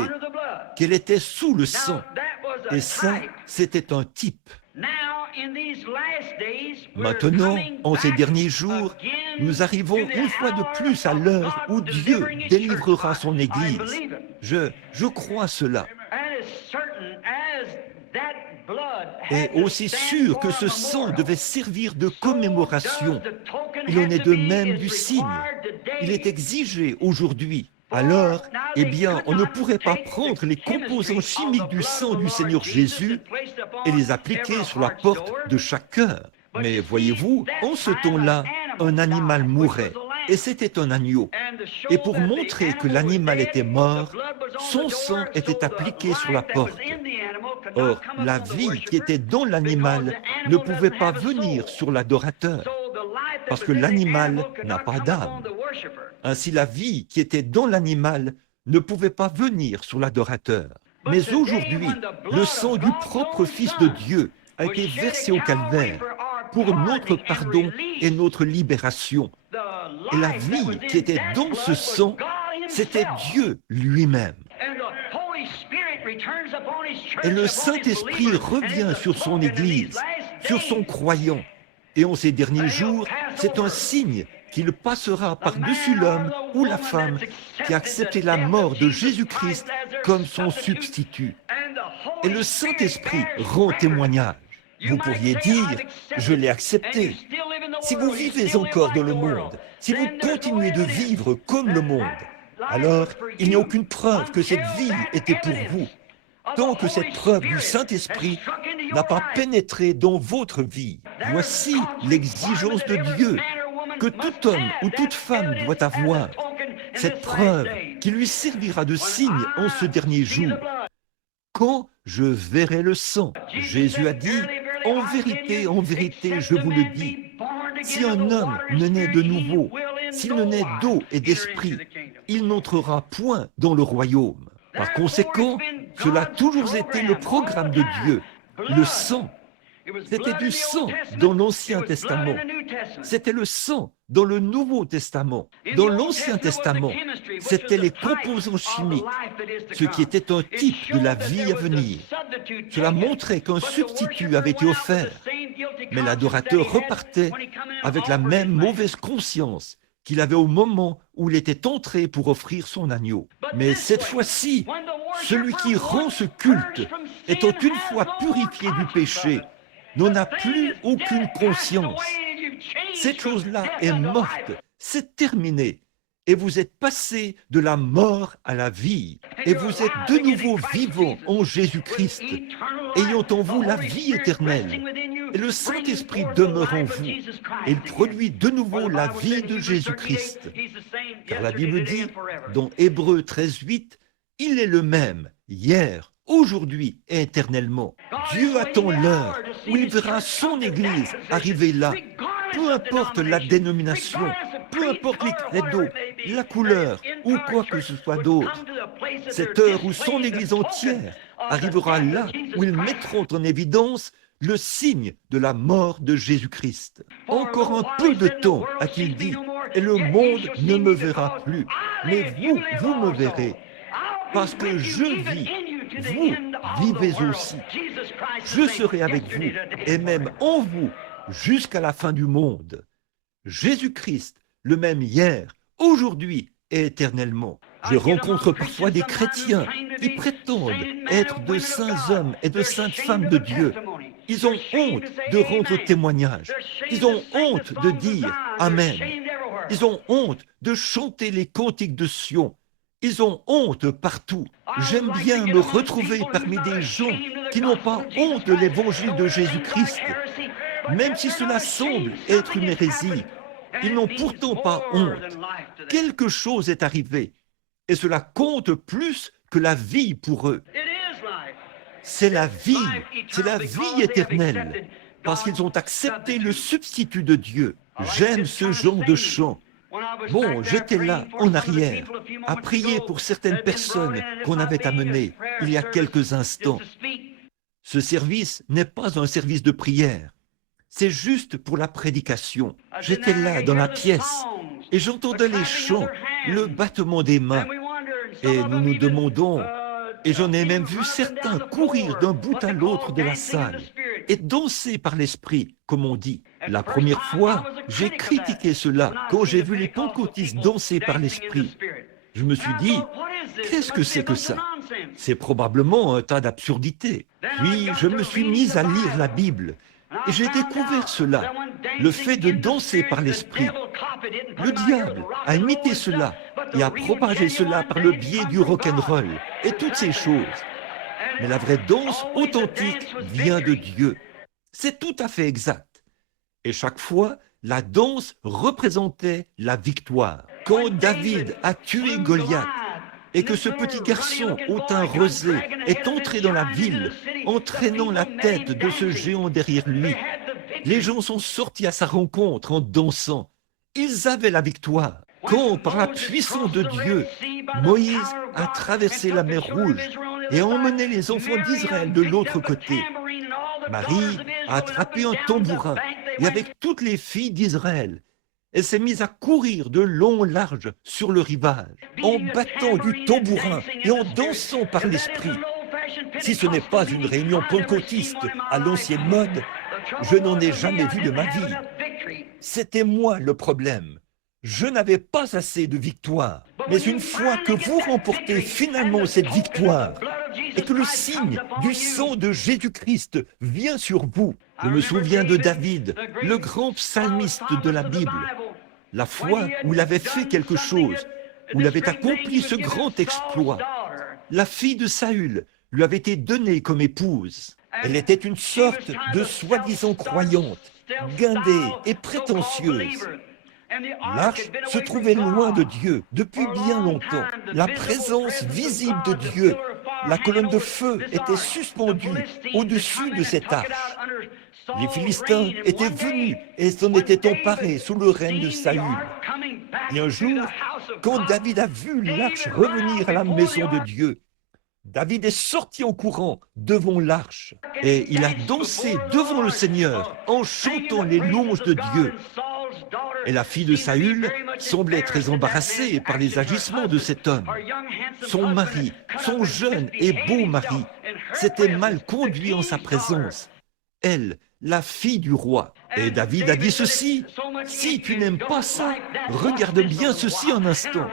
qu'elle était sous le sang. Et ça, c'était un type. Maintenant, en ces derniers jours, nous arrivons une fois de plus à l'heure où Dieu délivrera son Église. Je crois cela. Et aussi sûr que ce sang devait servir de commémoration, il en est de même du signe. Il est exigé aujourd'hui. Alors, eh bien, on ne pourrait pas prendre les composants chimiques du sang du Seigneur Jésus et les appliquer sur la porte de chaque cœur. Mais voyez-vous, en ce temps-là, un animal mourait, et c'était un agneau. Et pour montrer que l'animal était mort, son sang était appliqué sur la porte. Or, la vie qui était dans l'animal ne pouvait pas venir sur l'adorateur, parce que l'animal n'a pas d'âme. Ainsi, la vie qui était dans l'animal ne pouvait pas venir sur l'adorateur. Mais aujourd'hui, le sang du propre Fils de Dieu a été versé au calvaire pour notre pardon et notre libération. Et la vie qui était dans ce sang, c'était Dieu lui-même. Et le Saint-Esprit revient sur son Église, sur son croyant. Et en ces derniers jours, c'est un signe qu'il passera par-dessus l'homme ou la femme qui a accepté la mort de Jésus-Christ comme son substitut. Et le Saint-Esprit rend témoignage. Vous pourriez dire, je l'ai accepté. Si vous vivez encore dans le monde, si vous continuez de vivre comme le monde, alors il n'y a aucune preuve que cette vie était pour vous, tant que cette preuve du Saint-Esprit n'a pas pénétré dans votre vie. Voici l'exigence de Dieu que tout homme ou toute femme doit avoir, cette preuve qui lui servira de signe en ce dernier jour. Quand je verrai le sang, Jésus a dit, en vérité, je vous le dis, si un homme ne naît de nouveau, s'il ne naît d'eau et d'esprit, il n'entrera point dans le royaume. Par conséquent, cela a toujours été le programme de Dieu, le sang. C'était du sang dans l'Ancien Testament. C'était le sang dans le Nouveau Testament. Dans l'Ancien Testament, c'était les composants chimiques, ce qui était un type de la vie à venir. Cela montrait qu'un substitut avait été offert, mais l'adorateur repartait avec la même mauvaise conscience qu'il avait au moment où il était entré pour offrir son agneau. Mais cette fois-ci, celui qui rend ce culte, étant une fois purifié du péché, n'en a plus aucune conscience. Cette chose-là est morte, c'est terminé. Et vous êtes passé de la mort à la vie. Et vous êtes de nouveau vivant en Jésus-Christ, ayant en vous la vie éternelle. Et le Saint-Esprit demeure en vous. Et il produit de nouveau la vie de Jésus-Christ. Car la Bible dit, dans Hébreux 13:8, il est le même, hier, aujourd'hui et éternellement. Dieu attend l'heure où il verra son Église arriver là, peu importe la dénomination, peu importe les credos, la couleur ou quoi que ce soit d'autre. Cette heure où son Église entière arrivera là où ils mettront en évidence le signe de la mort de Jésus-Christ. Encore un peu de temps, a-t-il dit, et le monde ne me verra plus, mais vous me verrez, parce que je vis. Vous vivez aussi. Je serai avec vous et même en vous jusqu'à la fin du monde. Jésus-Christ, le même hier, aujourd'hui et éternellement. Je rencontre parfois des chrétiens qui prétendent être de saints hommes et de saintes femmes de Dieu. Ils ont honte de rendre témoignage. Ils ont honte de dire Amen. Ils ont honte de chanter les cantiques de Sion. Ils ont honte partout. J'aime bien me retrouver parmi des gens qui n'ont pas honte de l'évangile de Jésus-Christ. Même si cela semble être une hérésie, ils n'ont pourtant pas honte. Quelque chose est arrivé et cela compte plus que la vie pour eux. C'est la vie éternelle, parce qu'ils ont accepté le substitut de Dieu. J'aime ce genre de chant. Bon, j'étais là, en arrière, à prier pour certaines personnes qu'on avait amenées il y a quelques instants. Ce service n'est pas un service de prière, c'est juste pour la prédication. J'étais là, dans la pièce, et j'entendais les chants, le battement des mains, et nous nous demandons, et j'en ai même vu certains courir d'un bout à l'autre de la salle, et danser par l'esprit, comme on dit. La première fois, j'ai critiqué cela quand j'ai vu les pentecôtistes danser par l'esprit. Je me suis dit, qu'est-ce que c'est que ça? C'est probablement un tas d'absurdités. Puis je me suis mis à lire la Bible et j'ai découvert cela, le fait de danser par l'esprit. Le diable a imité cela et a propagé cela par le biais du rock'n'roll et toutes ces choses. Mais la vraie danse authentique vient de Dieu. C'est tout à fait exact. Et chaque fois, La danse représentait la victoire. Quand David a tué Goliath et que ce petit garçon au teint rosé est entré dans la ville, entraînant la tête de ce géant derrière lui, les gens sont sortis à sa rencontre en dansant. Ils avaient la victoire. Quand, par la puissance de Dieu, Moïse a traversé la mer Rouge et a emmené les enfants d'Israël de l'autre côté, Marie a attrapé un tambourin et avec toutes les filles d'Israël, elle s'est mise à courir de long en large sur le rivage, en battant du tambourin et en dansant par l'esprit. Si ce n'est pas une réunion pentecôtiste à l'ancienne mode, je n'en ai jamais vu de ma vie. C'était moi le problème. Je n'avais pas assez de victoire. Mais une fois que vous remportez finalement cette victoire et que le signe du sang de Jésus-Christ vient sur vous, je me souviens de David, le grand psalmiste de la Bible, la fois où il avait fait quelque chose, où il avait accompli ce grand exploit. La fille de Saül lui avait été donnée comme épouse. Elle était une sorte de soi-disant croyante, guindée et prétentieuse. L'arche se trouvait loin de Dieu depuis bien longtemps. La présence visible de Dieu, la colonne de feu était suspendue au-dessus de cette arche. Les Philistins étaient venus et s'en étaient emparés sous le règne de Saül. Et un jour, quand David a vu l'arche revenir à la maison de Dieu, David est sorti en courant devant l'arche et il a dansé devant le Seigneur en chantant les louanges de Dieu. Et la fille de Saül semblait très embarrassée par les agissements de cet homme. Son mari, son jeune et beau mari, s'était mal conduit en sa présence. Elle, la fille du roi. Et David a dit ceci: « Si tu n'aimes pas ça, regarde bien ceci un instant. »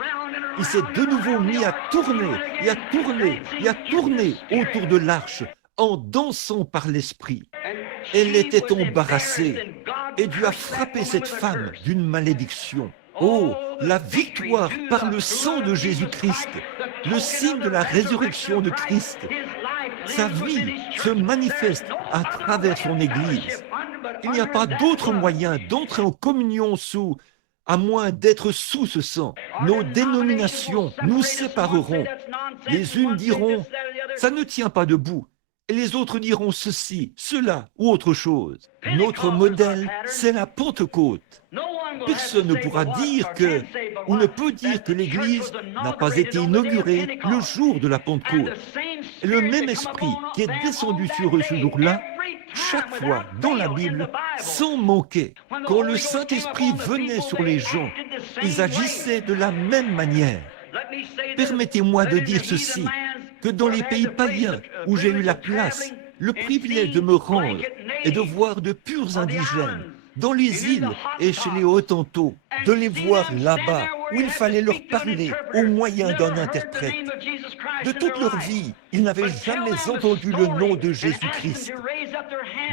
Il s'est de nouveau mis à tourner et à tourner et à tourner autour de l'arche en dansant par l'esprit. Elle était embarrassée et Dieu a frappé cette femme d'une malédiction. Oh, la victoire par le sang de Jésus-Christ, le signe de la résurrection de Christ. Sa vie se manifeste à travers son Église. Il n'y a pas d'autre moyen d'entrer en communion à moins d'être sous ce sang. Nos dénominations nous sépareront. Les unes diront « ça ne tient pas debout » et les autres diront ceci, cela ou autre chose. Notre modèle, c'est la Pentecôte. Personne ne pourra dire que, ou ne peut dire que l'Église n'a pas été inaugurée le jour de la Pentecôte. Et le même esprit qui est descendu sur eux ce jour-là, chaque fois dans la Bible, sans manquer. Quand le Saint-Esprit venait sur les gens, ils agissaient de la même manière. Permettez-moi de dire ceci, que dans les pays païens où j'ai eu la place, le privilège de me rendre et de voir de purs indigènes, dans les îles et chez les Hottentots, de les voir là-bas, où il fallait leur parler au moyen d'un interprète. De toute leur vie, ils n'avaient jamais entendu le nom de Jésus-Christ.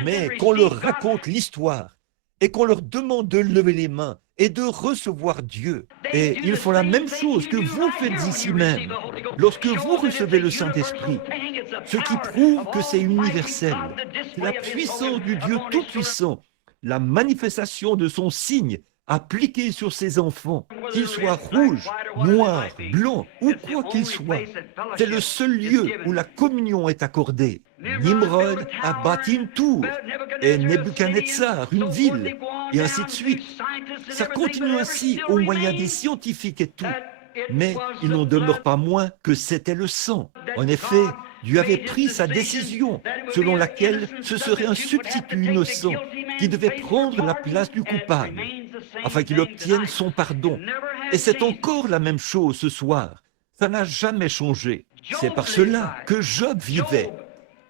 Mais qu'on leur raconte l'histoire et qu'on leur demande de lever les mains et de recevoir Dieu. Et ils font la même chose que vous faites ici même, lorsque vous recevez le Saint-Esprit, ce qui prouve que c'est universel. C'est la puissance du Dieu Tout-Puissant, la manifestation de son signe appliqué sur ses enfants, qu'ils soient rouges, noirs, blancs ou quoi qu'ils soient. C'est le seul lieu où la communion est accordée. Nimrod a bâti une tour et Nebuchadnezzar une ville, et ainsi de suite. Ça continue ainsi au moyen des scientifiques et tout. Mais il n'en demeure pas moins que c'était le sang. En effet, Dieu avait pris sa décision selon laquelle ce serait un substitut innocent qui devait prendre la place du coupable afin qu'il obtienne son pardon. Et c'est encore la même chose ce soir. Ça n'a jamais changé. C'est par cela que Job vivait.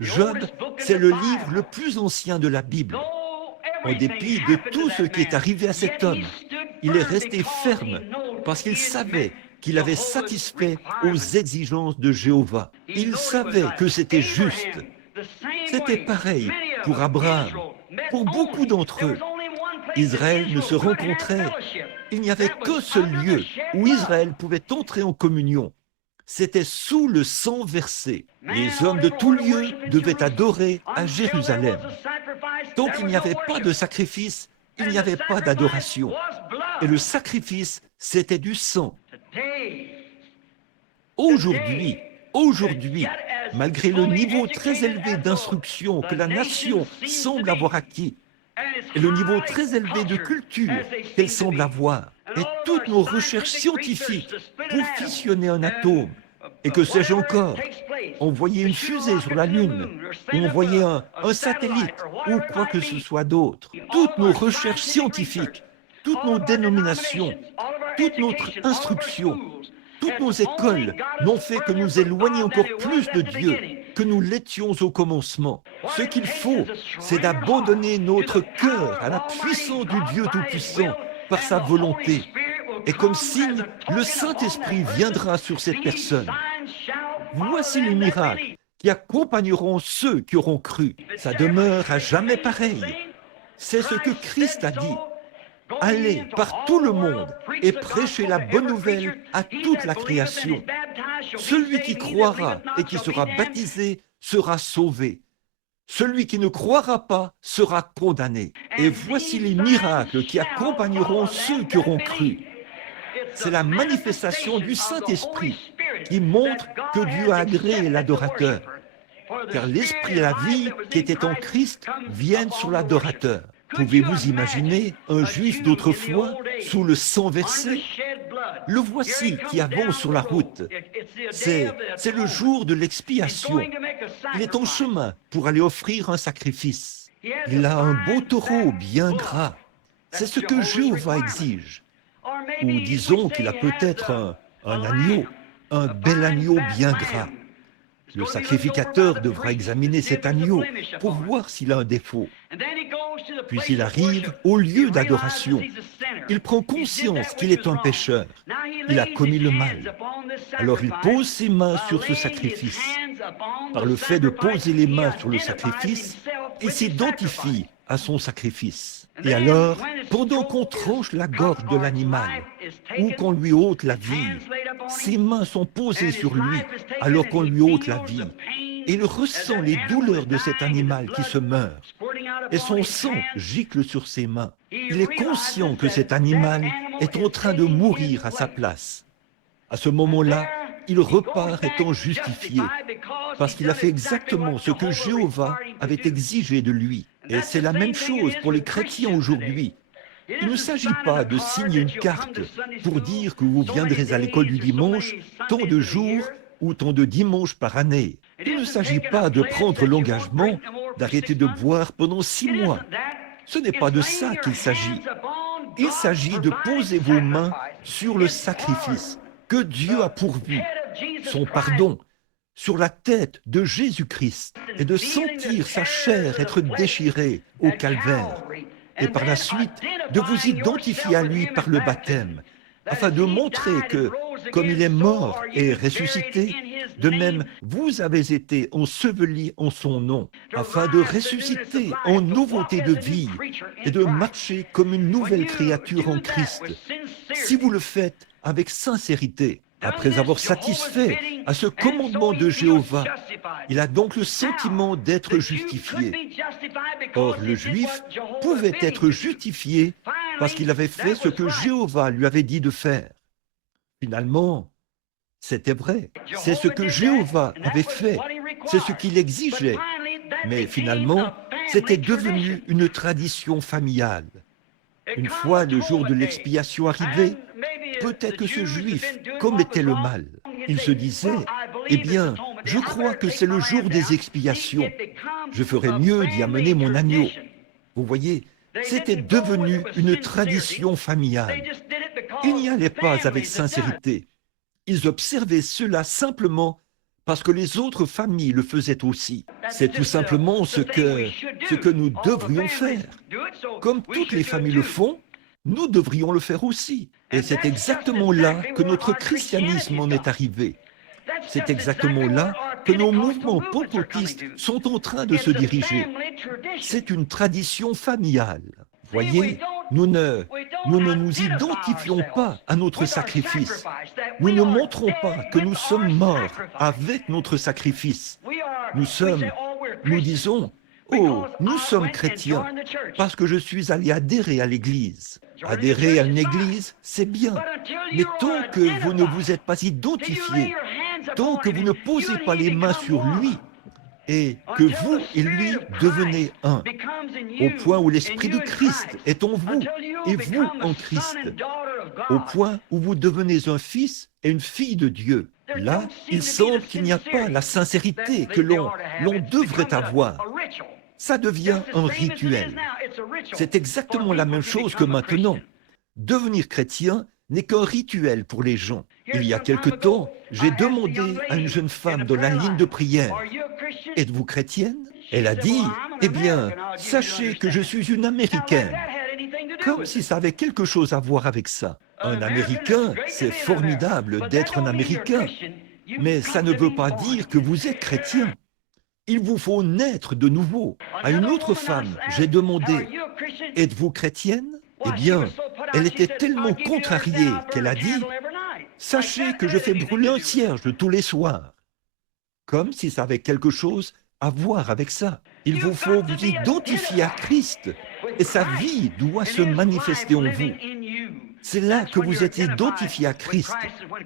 Job, c'est le livre le plus ancien de la Bible. En dépit de tout ce qui est arrivé à cet homme, il est resté ferme parce qu'il savait qu'il avait satisfait aux exigences de Jéhovah. Il savait que c'était juste. C'était pareil pour Abraham, pour beaucoup d'entre eux. Israël ne se rencontrait. Il n'y avait qu'un seul lieu où Israël pouvait entrer en communion. C'était sous le sang versé. Les hommes de tout lieu devaient adorer à Jérusalem. Tant qu'il n'y avait pas de sacrifice, il n'y avait pas d'adoration. Et le sacrifice, c'était du sang. Aujourd'hui, malgré le niveau très élevé d'instruction que la nation semble avoir acquis, et le niveau très élevé de culture qu'elle semble avoir, et toutes nos recherches scientifiques pour fissionner un atome, et que sais-je encore, envoyer une fusée sur la Lune, ou envoyer un satellite, ou quoi que ce soit d'autre, toutes nos recherches scientifiques, toutes nos dénominations, toute notre instruction, toutes nos écoles n'ont fait que nous éloigner encore plus de Dieu que nous l'étions au commencement. Ce qu'il faut, c'est d'abandonner notre cœur à la puissance du Dieu Tout-Puissant par sa volonté. Et comme signe, le Saint-Esprit viendra sur cette personne. Voici les miracles qui accompagneront ceux qui auront cru. Ça demeure à jamais pareil. C'est ce que Christ a dit. Allez par tout le monde et prêchez la bonne nouvelle à toute la création. Celui qui croira et qui sera baptisé sera sauvé. Celui qui ne croira pas sera condamné. Et voici les miracles qui accompagneront ceux qui auront cru. C'est la manifestation du Saint-Esprit qui montre que Dieu a agréé l'adorateur. Car l'Esprit et la vie qui étaient en Christ viennent sur l'adorateur. Pouvez-vous imaginer un juif d'autrefois sous le sang versé? Le voici qui avance sur la route. C'est le jour de l'expiation. Il est en chemin pour aller offrir un sacrifice. Il a un beau taureau bien gras. C'est ce que Jéhovah exige. Ou disons qu'il a peut-être un agneau, un bel agneau bien gras. Le sacrificateur devra examiner cet agneau pour voir s'il a un défaut. Puis il arrive au lieu d'adoration. Il prend conscience qu'il est un pécheur. Il a commis le mal. Alors il pose ses mains sur ce sacrifice. Par le fait de poser les mains sur le sacrifice, il s'identifie à son sacrifice. Et alors, pendant qu'on tranche la gorge de l'animal, ou qu'on lui ôte la vie, ses mains sont posées sur lui alors qu'on lui ôte la vie. Et il ressent les douleurs de cet animal qui se meurt. Et son sang gicle sur ses mains. Il est conscient que cet animal est en train de mourir à sa place. À ce moment-là, il repart étant justifié, parce qu'il a fait exactement ce que Jéhovah avait exigé de lui. Et c'est la même chose pour les chrétiens aujourd'hui. Il ne s'agit pas de signer une carte pour dire que vous viendrez à l'école du dimanche tant de jours ou tant de dimanches par année. Il ne s'agit pas de prendre l'engagement d'arrêter de boire pendant 6 mois. Ce n'est pas de ça qu'il s'agit. Il s'agit de poser vos mains sur le sacrifice que Dieu a pourvu, son pardon, sur la tête de Jésus-Christ et de sentir sa chair être déchirée au calvaire. Et par la suite, de vous identifier à lui par le baptême, afin de montrer que, comme il est mort et ressuscité, de même, vous avez été ensevelis en son nom, afin de ressusciter en nouveauté de vie et de marcher comme une nouvelle créature en Christ. Si vous le faites avec sincérité, après avoir satisfait à ce commandement de Jéhovah, il a donc le sentiment d'être justifié. Or, le Juif pouvait être justifié parce qu'il avait fait ce que Jéhovah lui avait dit de faire. Finalement, c'était vrai. C'est ce que Jéhovah avait fait. C'est ce qu'il exigeait. Mais finalement, c'était devenu une tradition familiale. Une fois le jour de l'expiation arrivé, peut-être que ce Juif commettait le mal. Il se disait, eh bien, je crois que c'est le jour des expiations. Je ferais mieux d'y amener mon agneau. Vous voyez, c'était devenu une tradition familiale. Ils n'y allaient pas avec sincérité. Ils observaient cela simplement parce que les autres familles le faisaient aussi. C'est tout simplement ce que nous devrions faire. Comme toutes les familles le font, nous devrions le faire aussi. Et c'est exactement là que notre christianisme en est arrivé. C'est exactement là que nos mouvements pentecôtistes sont en train de se diriger. C'est une tradition familiale. Voyez, nous ne nous identifions pas à notre sacrifice. Nous ne montrons pas que nous sommes morts avec notre sacrifice. Nous disons, Oh, nous sommes chrétiens parce que je suis allé adhérer à l'Église. Adhérer à une Église, c'est bien. Mais tant que vous ne vous êtes pas identifié, tant que vous ne posez pas les mains sur lui, et que vous et lui devenez un, au point où l'Esprit de Christ est en vous, et vous en Christ, au point où vous devenez un fils et une fille de Dieu. Là, il semble qu'il n'y a pas la sincérité que l'on devrait avoir. Ça devient un rituel. C'est exactement la même chose que maintenant. Devenir chrétien n'est qu'un rituel pour les gens. Il y a quelque temps, j'ai demandé à une jeune femme dans la ligne de prière, « Êtes-vous chrétienne ?» Elle a dit, « Eh bien, sachez que je suis une Américaine. » Comme si ça avait quelque chose à voir avec ça. Un Américain, c'est formidable d'être un Américain, mais ça ne veut pas dire que vous êtes chrétien. Il vous faut naître de nouveau. À une autre femme, j'ai demandé, « Êtes-vous chrétienne ?» Eh bien, elle était tellement contrariée qu'elle a dit, « Sachez que je fais brûler un cierge tous les soirs. » Comme si ça avait quelque chose à voir avec ça. Il vous faut vous identifier à Christ et sa vie doit se manifester en vous. C'est là que vous êtes identifié à Christ.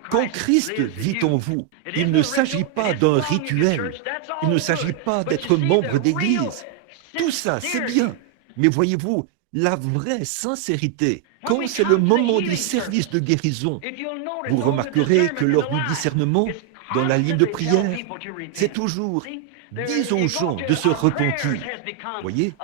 Quand Christ vit en vous, il ne s'agit pas d'un rituel, il ne s'agit pas d'être membre d'église. Tout ça, c'est bien, mais voyez-vous, la vraie sincérité, quand c'est le moment du service de guérison, vous remarquerez que lors du discernement, dans la ligne de prière, c'est toujours « dis aux gens de se repentir ». Voyez,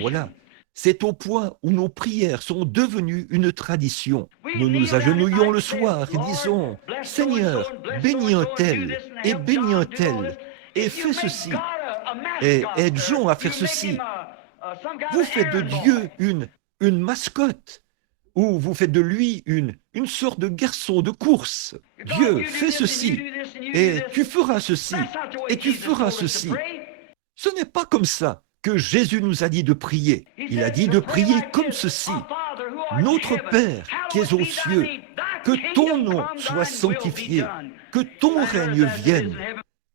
voilà. C'est au point où nos prières sont devenues une tradition. Nous nous agenouillons le soir et disons « Seigneur, bénis un tel, et bénis un tel, et fais ceci, et aide Jean à faire ceci. » Vous faites de Dieu une mascotte, ou vous faites de lui une sorte de garçon de course. Dieu, fais ceci, et tu feras ceci, et tu feras ceci. Ce n'est pas comme ça que Jésus nous a dit de prier. Il a dit de prier comme ceci. Notre Père qui es aux cieux, que ton nom soit sanctifié, que ton règne vienne,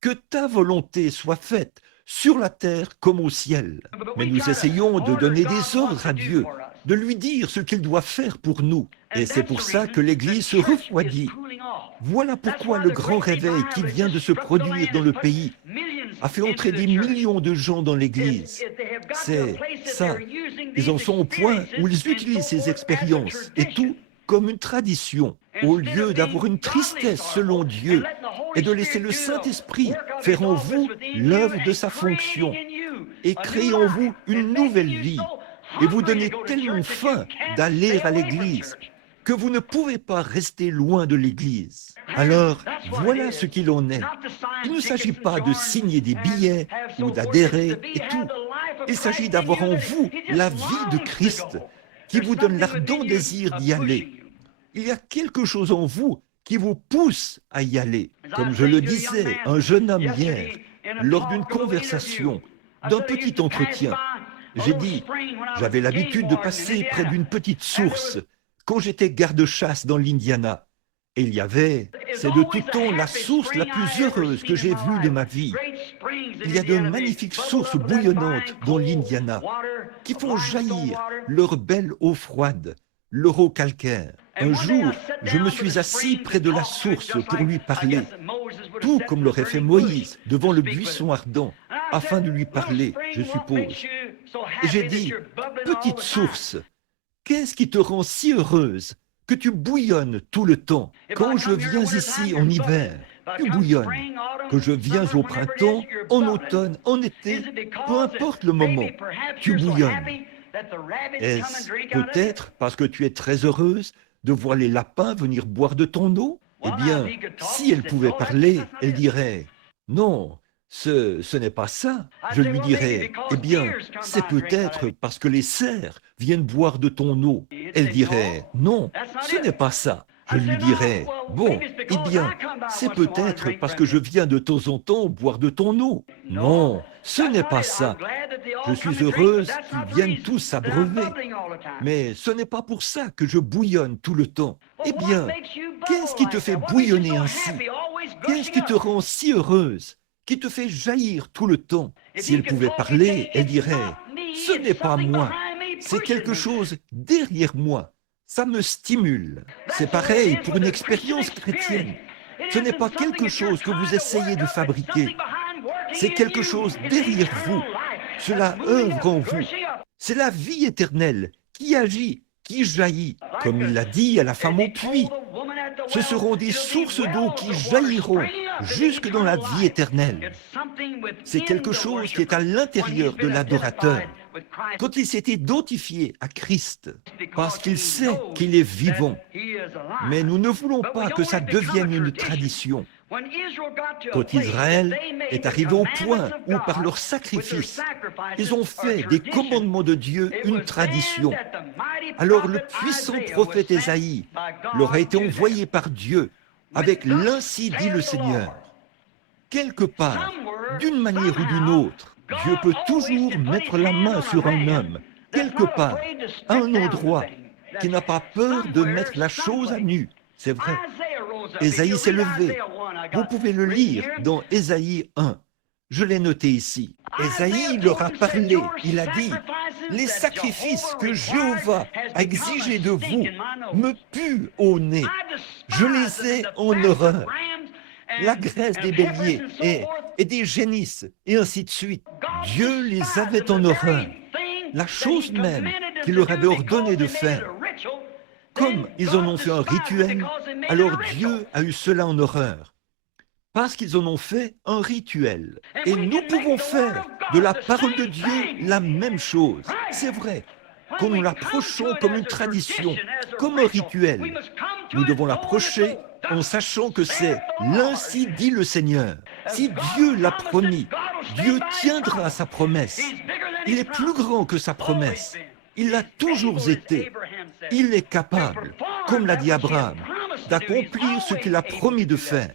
que ta volonté soit faite sur la terre comme au ciel. Mais nous essayons de donner des ordres à Dieu, de lui dire ce qu'il doit faire pour nous. Et c'est pour ça que l'Église se refroidit. Voilà pourquoi le grand réveil qui vient de se produire dans le pays a fait entrer des millions de gens dans l'Église. C'est ça. Ils en sont au point où ils utilisent ces expériences et tout comme une tradition, au lieu d'avoir une tristesse selon Dieu et de laisser le Saint-Esprit faire en vous l'œuvre de sa fonction et créer en vous une nouvelle vie et vous donner tellement faim d'aller à l'Église que vous ne pouvez pas rester loin de l'Église. Alors, voilà ce qu'il en est. Il ne s'agit pas de signer des billets ou d'adhérer et tout. Il s'agit d'avoir en vous la vie de Christ qui vous donne l'ardent désir d'y aller. Il y a quelque chose en vous qui vous pousse à y aller. Comme je le disais, un jeune homme hier, lors d'une conversation, d'un petit entretien, j'ai dit, j'avais l'habitude de passer près d'une petite source quand j'étais garde-chasse dans l'Indiana. Et il y avait, c'est de tout temps la source la plus heureuse que j'ai vue de ma vie. Il y a de magnifiques sources bouillonnantes dans l'Indiana qui font jaillir leur belle eau froide, leur eau calcaire. Un jour, je me suis assis près de la source pour lui parler, tout comme l'aurait fait Moïse devant le buisson ardent, afin de lui parler, je suppose. Et j'ai dit, petite source, qu'est-ce qui te rend si heureuse que tu bouillonnes tout le temps? Quand je viens ici en hiver, tu bouillonnes. Que je viens au printemps, en automne, en été, peu importe le moment, tu bouillonnes. Est-ce peut-être parce que tu es très heureuse de voir les lapins venir boire de ton eau? Eh bien, si elle pouvait parler, elle dirait, non, ce n'est pas ça. Je lui dirais, eh bien, c'est peut-être parce que les cerfs viennent boire de ton eau. Elle dirait, non, ce n'est pas ça. Je lui dirais, bon, eh bien, c'est peut-être parce que je viens de temps en temps boire de ton eau. Non, ce n'est pas ça. Je suis heureuse qu'ils viennent tous s'abreuver. Mais ce n'est pas pour ça que je bouillonne tout le temps. Eh bien, qu'est-ce qui te fait bouillonner ainsi? Qu'est-ce qui te rend si heureuse? qui te fait jaillir tout le temps. Si elle pouvait parler, elle dirait, « Ce n'est pas moi, c'est quelque chose derrière moi. Ça me stimule. » C'est pareil pour une expérience chrétienne. Ce n'est pas quelque chose que vous essayez de fabriquer. C'est quelque chose derrière vous. Cela œuvre en vous. C'est la vie éternelle qui agit, qui jaillit. Comme il l'a dit à la femme au puits, ce seront des sources d'eau qui jailliront jusque dans la vie éternelle. C'est quelque chose qui est à l'intérieur de l'adorateur. Quand il s'est identifié à Christ, parce qu'il sait qu'il est vivant. Mais nous ne voulons pas que ça devienne une tradition. Quand Israël est arrivé au point où, par leur sacrifice, ils ont fait des commandements de Dieu une tradition, alors le puissant prophète Ésaïe leur a été envoyé par Dieu avec l'Ainsi dit le Seigneur. Quelque part, d'une manière ou d'une autre, Dieu peut toujours mettre la main sur un homme, quelque part, à un endroit, qui n'a pas peur de mettre la chose à nu. C'est vrai. Ésaïe s'est levé. Vous pouvez le lire dans Ésaïe 1. Je l'ai noté ici. Ésaïe leur a parlé. Il a dit, « Les sacrifices que Jéhovah a exigés de vous me puent au nez. Je les ai en horreur. La graisse des béliers et des génisses, et ainsi de suite. Dieu les avait en horreur. La chose même qu'il leur avait ordonné de faire. Comme ils en ont fait un rituel, alors Dieu a eu cela en horreur. Parce qu'ils en ont fait un rituel. Et nous pouvons faire de la parole de Dieu la même chose. C'est vrai. Quand nous l'approchons comme une tradition, comme un rituel, nous devons l'approcher en sachant que c'est l'Ainsi dit le Seigneur. Si Dieu l'a promis, Dieu tiendra sa promesse. Il est plus grand que sa promesse. Il l'a toujours été. Il est capable, comme l'a dit Abraham, d'accomplir ce qu'il a promis de faire.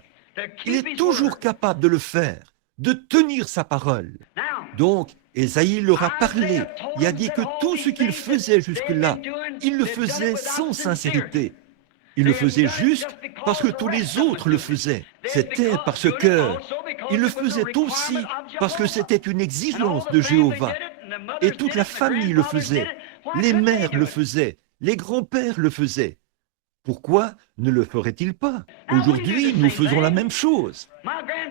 Il est toujours capable de le faire, de tenir sa parole. Donc, Ésaïe leur a parlé. Il a dit que tout ce qu'il faisait jusque-là, il le faisait sans sincérité. Il le faisait juste parce que tous les autres le faisaient. C'était parce que il le faisait aussi parce que c'était une exigence de Jéhovah. Et toute la famille le faisait. Les mères le faisaient. Les grands-pères le faisaient. Pourquoi ne le ferait-il pas? Aujourd'hui, nous faisons la même chose.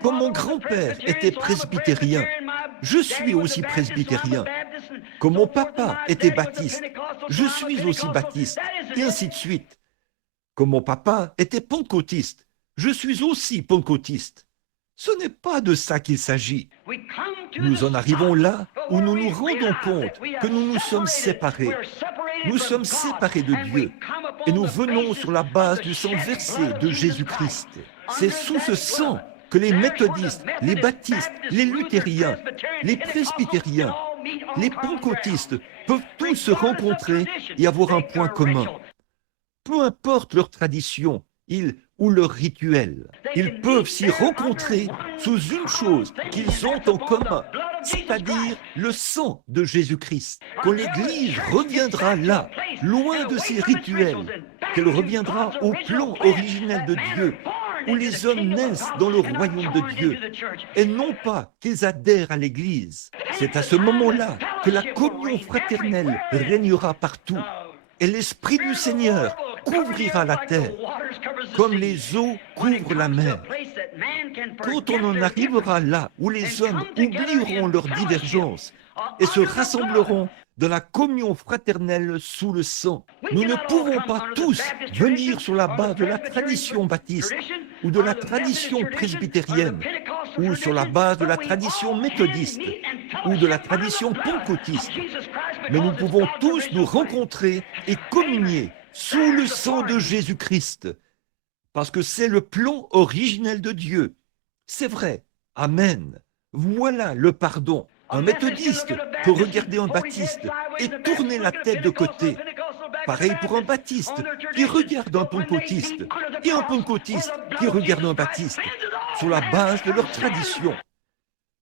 Comme mon grand-père était presbytérien, je suis aussi presbytérien. Comme mon papa était baptiste, je suis aussi baptiste, et ainsi de suite. Comme mon papa était pentecôtiste, je suis aussi pentecôtiste. Ce n'est pas de ça qu'il s'agit. Nous en arrivons là où nous nous rendons compte que nous nous sommes séparés. Nous sommes séparés de Dieu et nous venons sur la base du sang versé de Jésus-Christ. C'est sous ce sang que les méthodistes, les baptistes, les luthériens, les presbytériens, les pentecôtistes peuvent tous se rencontrer et avoir un point commun. Peu importe leur tradition, ou leur rituel, ils peuvent s'y rencontrer sous une chose qu'ils ont en commun, c'est-à-dire le sang de Jésus-Christ. Quand l'Église reviendra là, loin de ses rituels, qu'elle reviendra au plan originel de Dieu, où les hommes naissent dans le royaume de Dieu, et non pas qu'ils adhèrent à l'Église. C'est à ce moment-là que la communion fraternelle régnera partout, et l'Esprit du Seigneur couvrira la terre, comme les eaux couvrent la mer. Quand on en arrivera là où les hommes oublieront leurs divergences et se rassembleront dans la communion fraternelle sous le sang, nous ne pouvons pas tous venir sur la base de la tradition baptiste ou de la tradition presbytérienne ou sur la base de la tradition méthodiste ou de la tradition pentecôtiste. Mais nous pouvons tous nous rencontrer et communier sous le sang de Jésus-Christ, parce que c'est le plan originel de Dieu. C'est vrai. Amen. Voilà le pardon. Un méthodiste peut regarder un baptiste et tourner la tête de côté. Pareil pour un baptiste qui regarde un pentecôtiste et un pentecôtiste qui regarde un baptiste sur la base de leur tradition.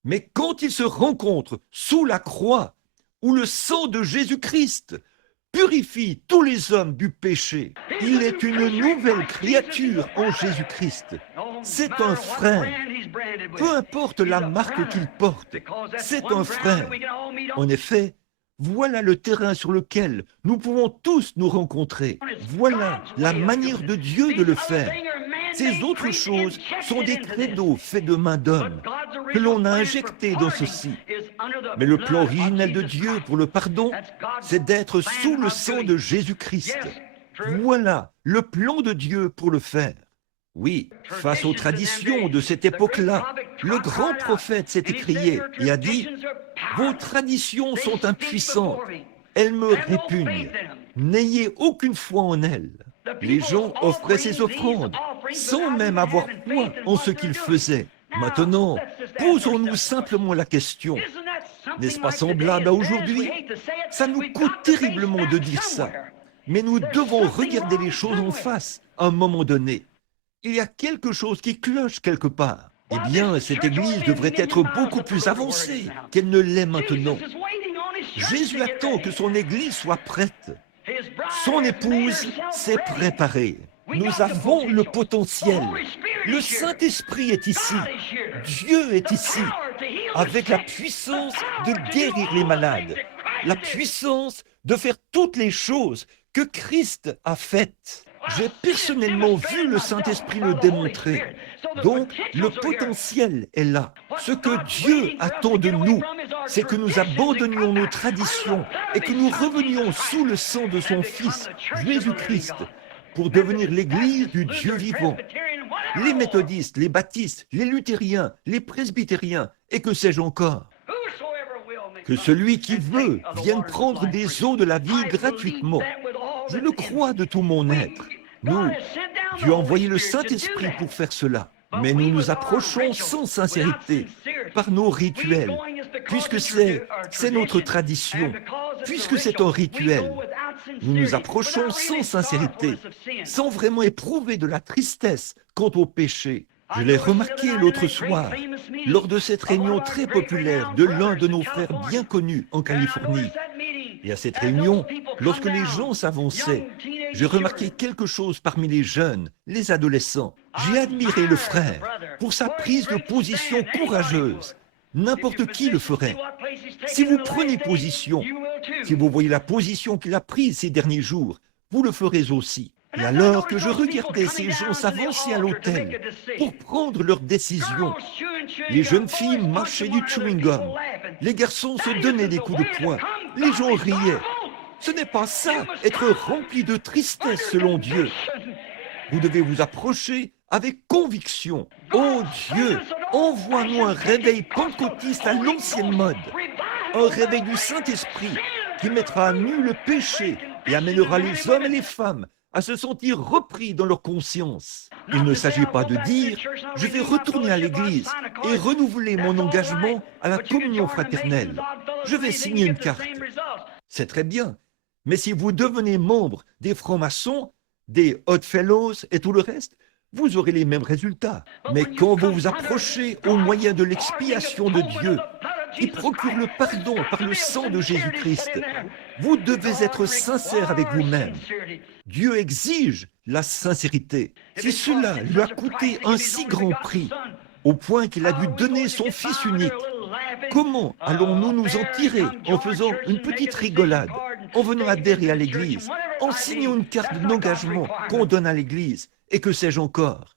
Mais quand ils se rencontrent sous la croix, où le sang de Jésus-Christ purifie tous les hommes du péché, il est une nouvelle créature en Jésus-Christ. C'est un frère. Peu importe la marque qu'il porte, c'est un frère. En effet, voilà le terrain sur lequel nous pouvons tous nous rencontrer. Voilà la manière de Dieu de le faire. Ces autres choses sont des credos faits de main d'homme que l'on a injectés dans ceci. Mais le plan originel de Dieu pour le pardon, c'est d'être sous le sang de Jésus-Christ. Voilà le plan de Dieu pour le faire. Oui, face aux traditions de cette époque-là, le grand prophète s'est écrié et a dit « Vos traditions sont impuissantes, elles me répugnent, n'ayez aucune foi en elles. » Les gens offraient ces offrandes sans même avoir foi en ce qu'ils faisaient. Maintenant, posons-nous simplement la question, n'est-ce pas semblable à aujourd'hui? Ça nous coûte terriblement de dire ça, mais nous devons regarder les choses en face à un moment donné. Il y a quelque chose qui cloche quelque part. Eh bien, cette église devrait être beaucoup plus avancée qu'elle ne l'est maintenant. Jésus attend que son église soit prête. Son épouse s'est préparée. Nous avons le potentiel. Le Saint-Esprit est ici. Dieu est ici, avec la puissance de guérir les malades, la puissance de faire toutes les choses que Christ a faites. J'ai personnellement vu le Saint-Esprit le démontrer. Donc, le potentiel est là. Ce que Dieu attend de nous, c'est que nous abandonnions nos traditions et que nous revenions sous le sang de son Fils, Jésus-Christ, pour devenir l'Église du Dieu vivant. Les méthodistes, les baptistes, les luthériens, les presbytériens, et que sais-je encore. Que celui qui veut vienne prendre des eaux de la vie gratuitement. Je le crois de tout mon être. Nous, Dieu a envoyé le Saint-Esprit pour faire cela. Mais nous nous approchons sans sincérité, par nos rituels, puisque c'est notre tradition, puisque c'est un rituel. Nous nous approchons sans sincérité, sans vraiment éprouver de la tristesse quant au péché. Je l'ai remarqué l'autre soir, lors de cette réunion très populaire de l'un de nos frères bien connus en Californie. Et à cette réunion, lorsque les gens s'avançaient, j'ai remarqué quelque chose parmi les jeunes, les adolescents. J'ai admiré le frère pour sa prise de position courageuse. N'importe qui le ferait. Si vous prenez position, si vous voyez la position qu'il a prise ces derniers jours, vous le ferez aussi. Et alors que je regardais ces gens s'avancer à l'autel pour prendre leurs décisions, les jeunes filles mâchaient du chewing-gum, les garçons se donnaient des coups de poing, les gens riaient. Ce n'est pas ça, être rempli de tristesse selon Dieu. Vous devez vous approcher avec conviction. Oh Dieu, envoie-nous un réveil pentecôtiste à l'ancienne mode, un réveil du Saint-Esprit qui mettra à nu le péché et amènera les hommes et les femmes à se sentir repris dans leur conscience. Il ne s'agit pas de dire « je vais retourner à l'église et renouveler mon engagement à la communion fraternelle. Je vais signer une carte. » C'est très bien, mais si vous devenez membre des francs-maçons, des Odd Fellows et tout le reste, vous aurez les mêmes résultats. Mais quand vous vous approchez au moyen de l'expiation de Dieu, qui procure le pardon par le sang de Jésus-Christ, vous devez être sincère avec vous-même. Dieu exige la sincérité. Si cela lui a coûté un si grand prix, au point qu'il a dû donner son Fils unique, comment allons-nous nous en tirer en faisant une petite rigolade, en venant adhérer à l'Église, en signant une carte d'engagement qu'on donne à l'Église, et que sais-je encore?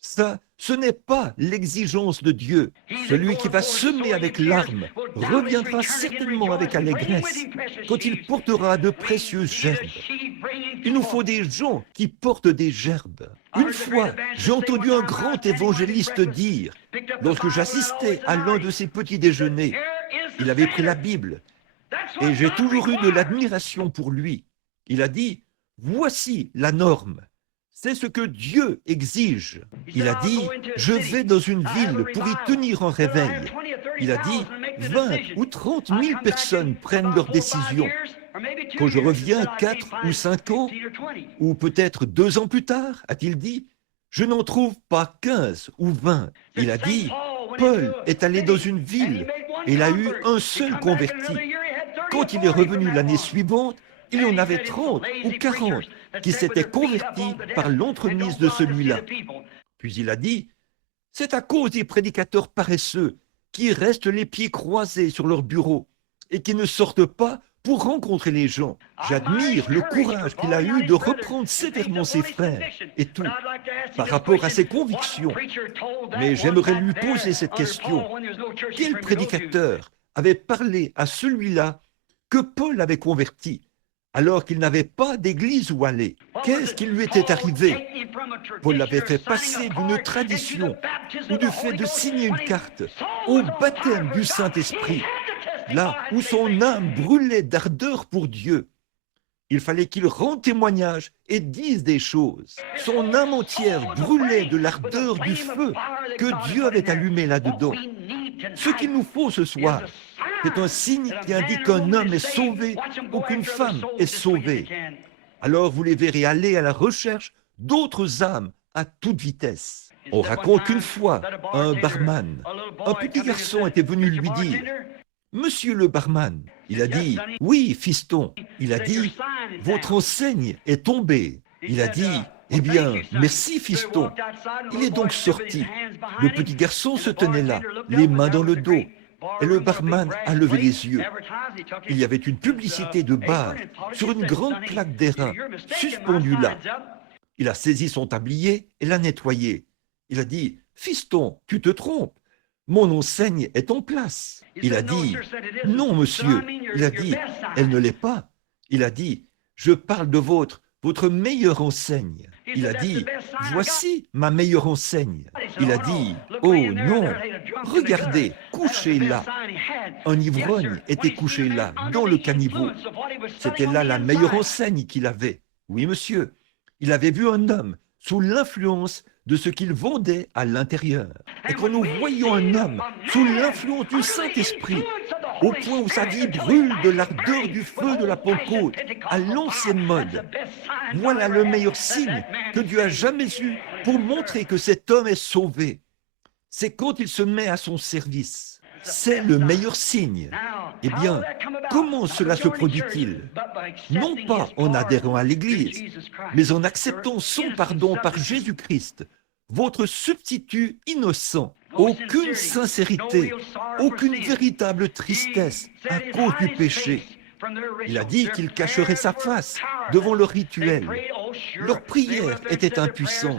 Ça, ce n'est pas l'exigence de Dieu. Celui qui va semer avec larmes reviendra certainement avec allégresse quand il portera de précieuses gerbes. Il nous faut des gens qui portent des gerbes. Une fois, j'ai entendu un grand évangéliste dire, lorsque j'assistais à l'un de ses petits déjeuners, il avait pris la Bible, et j'ai toujours eu de l'admiration pour lui. Il a dit, voici la norme. C'est ce que Dieu exige. Il a dit, je vais dans une ville pour y tenir un réveil. Il a dit, 20 ou 30 000 personnes prennent leurs décisions. Quand je reviens 4 ou 5 ans, ou peut-être 2 ans plus tard, a-t-il dit, je n'en trouve pas 15 ou 20. Il a dit, Paul est allé dans une ville et il a eu un seul converti. Quand il est revenu l'année suivante, il y en avait 30 ou 40 qui s'étaient convertis par l'entremise de celui-là. Puis il a dit, C'est à cause des prédicateurs paresseux qui restent les pieds croisés sur leur bureau et qui ne sortent pas pour rencontrer les gens. J'admire le courage qu'il a eu de reprendre sévèrement ses frères et tout par rapport à ses convictions. Mais j'aimerais lui poser cette question. Quel prédicateur avait parlé à celui-là que Paul avait converti alors qu'il n'avait pas d'église où aller? Qu'est-ce qui lui était arrivé? Paul l'avait fait passer d'une tradition ou du fait de signer une carte au baptême du Saint-Esprit, là où son âme brûlait d'ardeur pour Dieu. Il fallait qu'il rende témoignage et dise des choses. Son âme entière brûlait de l'ardeur du feu que Dieu avait allumé là-dedans. Ce qu'il nous faut ce soir, c'est un signe qui indique qu'un homme est sauvé ou qu'une femme est sauvée. Alors vous les verrez aller à la recherche d'autres âmes à toute vitesse. On raconte qu'une fois, un barman, un petit garçon était venu lui dire « Monsieur le barman », il a dit « Oui, fiston », il a dit « Votre enseigne est tombée », il a dit « Eh bien, merci, fiston ». Il est donc sorti. Le petit garçon se tenait là, les mains dans le dos, et le barman a levé les yeux. Il y avait une publicité de bar sur une grande plaque d'airain suspendue là. Il a saisi son tablier et l'a nettoyé. Il a dit « Fiston, tu te trompes. Mon enseigne est en place. » Il a dit « Non, monsieur. » Il a dit « Elle ne l'est pas. » Il a dit « Je parle de votre meilleure enseigne. » Il a dit « Voici ma meilleure enseigne. » Il a dit « Oh non, regardez, couché là. » Un ivrogne était couché là, dans le caniveau. C'était là la meilleure enseigne qu'il avait. Oui, monsieur. Il avait vu un homme sous l'influence de ce qu'il vendait à l'intérieur. Et quand nous voyons un homme sous l'influence du Saint-Esprit, au point où sa vie brûle de l'ardeur du feu de la Pentecôte, à l'ancienne mode, voilà le meilleur signe que Dieu a jamais eu pour montrer que cet homme est sauvé. C'est quand il se met à son service. C'est le meilleur signe. Eh bien, comment cela se produit-il? Non pas en adhérant à l'Église, mais en acceptant son pardon par Jésus-Christ, votre substitut innocent. Aucune sincérité, aucune véritable tristesse à cause du péché. Il a dit qu'il cacherait sa face devant leur rituel. Leur prière était impuissante.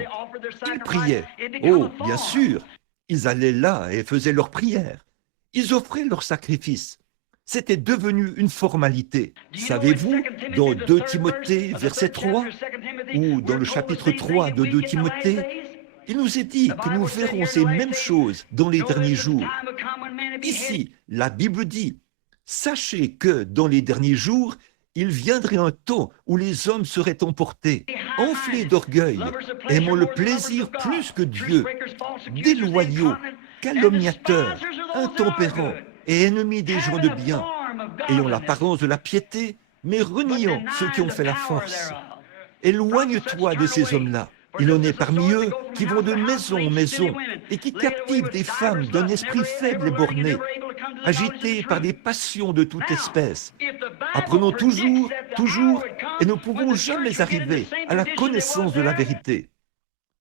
Ils priaient. Oh, bien sûr, ils allaient là et faisaient leur prière. Ils offraient leur sacrifice. C'était devenu une formalité. Savez-vous, dans 2 Timothée, verset 3, ou dans le chapitre 3 de 2 Timothée, il nous est dit que nous verrons ces mêmes choses dans les derniers jours. Ici, la Bible dit, « Sachez que dans les derniers jours, il viendrait un temps où les hommes seraient emportés, enflés d'orgueil, aimant le plaisir plus que Dieu, déloyaux, calomniateurs, intempérants et ennemis des gens de bien, ayant l'apparence de la piété, mais reniant ceux qui ont fait la force. Éloigne-toi de ces hommes-là. Il en est parmi eux qui vont de maison en maison et qui captivent des femmes d'un esprit faible et borné, agités par des passions de toute espèce. Apprenons toujours, et ne pouvons jamais arriver à la connaissance de la vérité.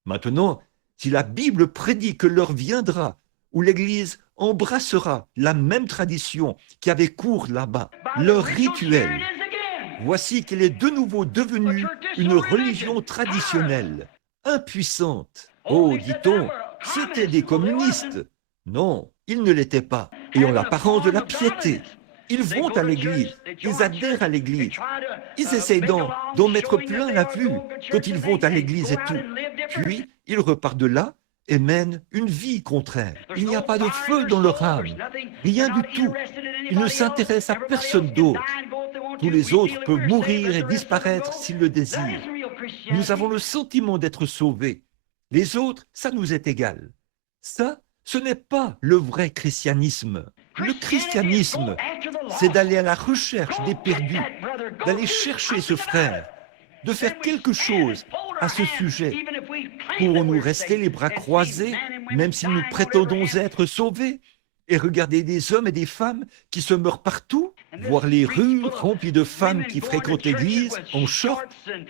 Maintenant, si la Bible prédit que l'heure viendra où l'Église embrassera la même tradition qui avait cours là-bas, leur rituel, voici qu'elle est de nouveau devenue une religion traditionnelle, impuissante. Oh, dit-on, c'étaient des communistes. Non, ils ne l'étaient pas. Ayant l'apparence de la piété, ils vont à l'église, ils adhèrent à l'église. Ils essayent d'en mettre plein la vue quand ils vont à l'église et tout. Puis, ils repartent de là et mènent une vie contraire. Il n'y a pas de feu dans leur âme, rien du tout. Ils ne s'intéressent à personne d'autre. Tous les autres peuvent mourir et disparaître s'ils le désirent. Nous avons le sentiment d'être sauvés. Les autres, ça nous est égal. Ça, ce n'est pas le vrai christianisme. Le christianisme, c'est d'aller à la recherche des perdus, d'aller chercher ce frère, de faire quelque chose à ce sujet. Pourrons-nous rester les bras croisés, même si nous prétendons être sauvés? et regarder des hommes et des femmes qui se meurent partout, voir les rues remplies de femmes qui freiquentent l'église en short,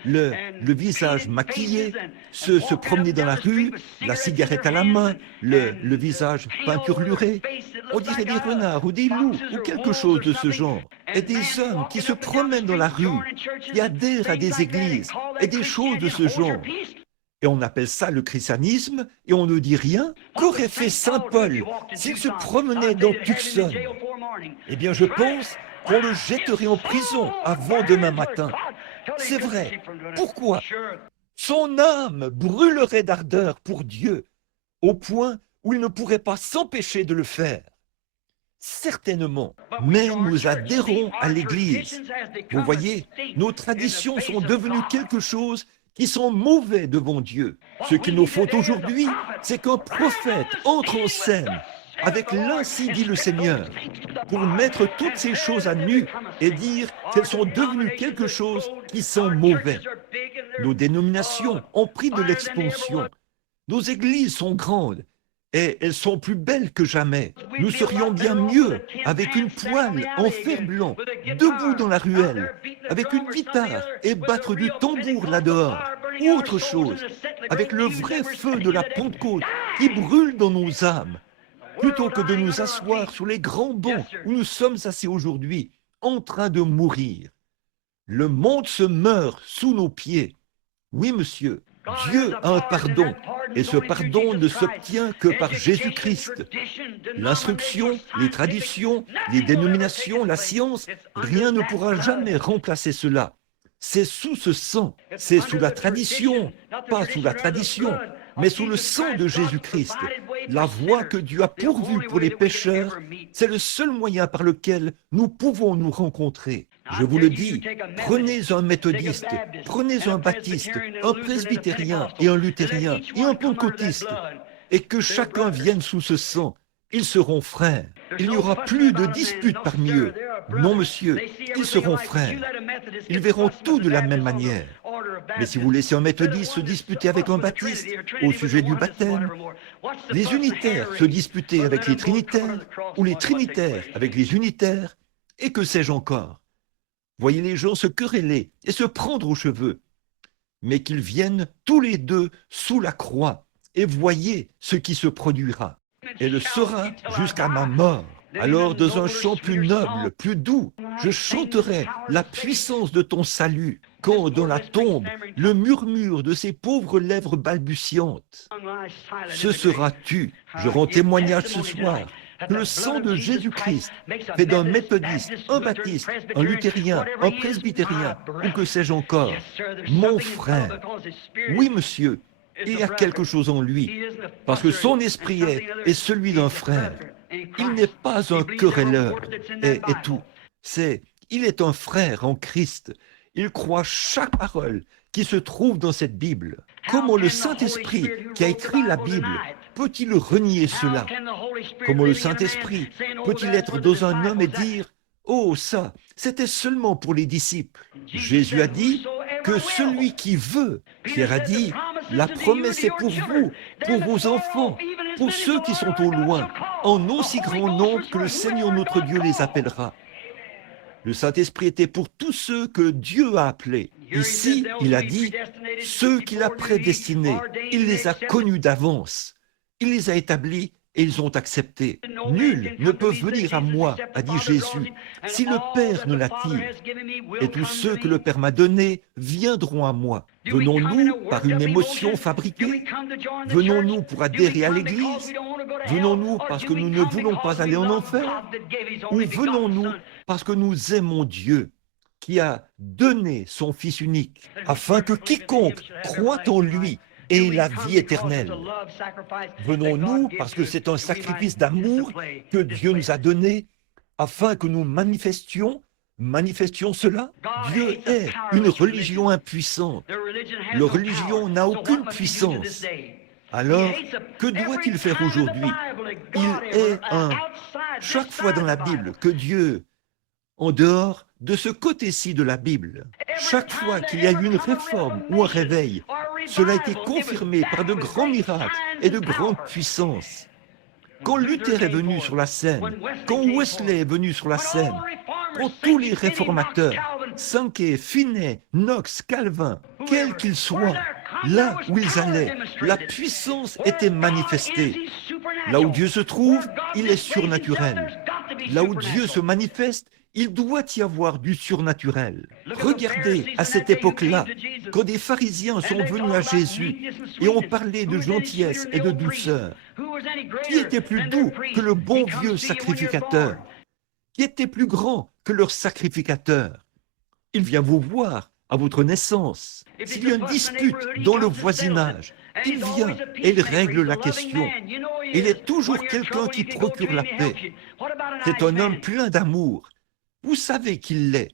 le visage maquillé, se promener dans la rue, la cigarette à la main, le visage peinturluré. On dirait des renards ou des loups ou quelque chose de ce genre. Et des hommes qui se promènent dans la rue, qui adhèrent à des églises et des choses de ce genre. Et on appelle ça le christianisme, et on ne dit rien. Qu'aurait fait saint Paul s'il se promenait dans Tucson? Eh bien, je pense qu'on le jetterait en prison avant demain matin. C'est vrai. Pourquoi? Son âme brûlerait d'ardeur pour Dieu, au point où il ne pourrait pas s'empêcher de le faire. Certainement, mais nous adhérons à l'Église. Vous voyez, nos traditions sont devenues quelque chose qui sont mauvais devant Dieu. Ce qu'il nous faut aujourd'hui, c'est qu'un prophète entre en scène avec l'ainsi dit le Seigneur pour mettre toutes ces choses à nu et dire qu'elles sont devenues quelque chose qui sont mauvais. Nos dénominations ont pris de l'expansion. Nos églises sont grandes et elles sont plus belles que jamais. Nous serions bien mieux avec une poêle en fer blanc, debout dans la ruelle, avec une guitare et battre du tambour là-dehors, ou autre chose, avec le vrai feu de la Pentecôte qui brûle dans nos âmes, plutôt que de nous asseoir sur les grands bancs où nous sommes assis aujourd'hui, en train de mourir. Le monde se meurt sous nos pieds. Oui, monsieur, Dieu a un pardon, et ce pardon ne s'obtient que par Jésus-Christ. L'instruction, les traditions, les dénominations, la science, rien ne pourra jamais remplacer cela. C'est sous ce sang, c'est sous la tradition, pas sous la tradition, mais sous le sang de Jésus-Christ. La voie que Dieu a pourvue pour les pécheurs, c'est le seul moyen par lequel nous pouvons nous rencontrer. Je vous le dis, prenez un méthodiste, prenez un baptiste, un presbytérien et un luthérien et un pentecôtiste, et que chacun vienne sous ce sang. Ils seront frères. Il n'y aura plus de disputes parmi eux. Non, monsieur, ils seront frères. Ils verront tout de la même manière. Mais si vous laissez un méthodiste se disputer avec un baptiste au sujet du baptême, les unitaires se disputer avec les trinitaires, ou les trinitaires avec les unitaires, et que sais-je encore? Voyez les gens se quereller et se prendre aux cheveux, mais qu'ils viennent tous les deux sous la croix, et voyez ce qui se produira. Et le sera jusqu'à ma mort. Alors, dans un chant plus noble, plus doux, je chanterai la puissance de ton salut, quand dans la tombe, le murmure de ces pauvres lèvres balbutiantes. Ce sera tu. Je rends témoignage ce soir que le sang de Jésus-Christ fait d'un méthodiste, un baptiste, un luthérien, un presbytérien, ou que sais-je encore, mon frère. Oui, monsieur, il y a quelque chose en lui, parce que son esprit est celui d'un frère. Il n'est pas un querelleur, et tout. Il est un frère en Christ. Il croit chaque parole qui se trouve dans cette Bible. Comment le Saint-Esprit qui a écrit la Bible peut-il renier cela? Comment le Saint-Esprit peut-il être dans un homme et dire « Oh, ça, c'était seulement pour les disciples ». Jésus a dit que celui qui veut, Pierre a dit, la promesse est pour vous, pour vos enfants, pour ceux qui sont au loin, en aussi grand nombre que le Seigneur notre Dieu les appellera. Le Saint-Esprit était pour tous ceux que Dieu a appelés. Ici, il a dit, ceux qu'il a prédestinés, il les a connus d'avance. Il les a établis et ils ont accepté. Nul ne peut venir à moi, a dit Jésus, si le Père ne l'attire. Et tous ceux que le Père m'a donnés viendront à moi. Venons-nous par une émotion fabriquée? Venons-nous pour adhérer à l'Église? Venons-nous parce que nous ne voulons pas aller en enfer? Ou venons-nous parce que nous aimons Dieu, qui a donné son Fils unique, afin que quiconque croit en lui ait la vie éternelle? Venons-nous parce que c'est un sacrifice d'amour que Dieu nous a donné, afin que nous manifestions cela? Dieu est une religion impuissante. La religion n'a aucune puissance. Alors, que doit-il faire aujourd'hui? Il est chaque fois dans la Bible que Dieu, en dehors de ce côté-ci de la Bible, chaque fois qu'il y a eu une réforme ou un réveil, cela a été confirmé par de grands miracles et de grandes puissances. Quand Luther est venu sur la scène, quand Wesley est venu sur la scène, quand tous les réformateurs, Sankey, Finney, Knox, Calvin, quels qu'ils soient, là où ils allaient, la puissance était manifestée. Là où Dieu se trouve, il est surnaturel. Là où Dieu se manifeste, il doit y avoir du surnaturel. Regardez à cette époque-là, quand des pharisiens sont venus à Jésus et ont parlé de gentillesse et de douceur, qui était plus doux que le bon vieux sacrificateur? Qui était plus grand que leur sacrificateur? Il vient vous voir à votre naissance. S'il y a une dispute dans le voisinage, il vient et il règle la question. Il est toujours quelqu'un qui procure la paix. C'est un homme plein d'amour. Vous savez qu'il l'est.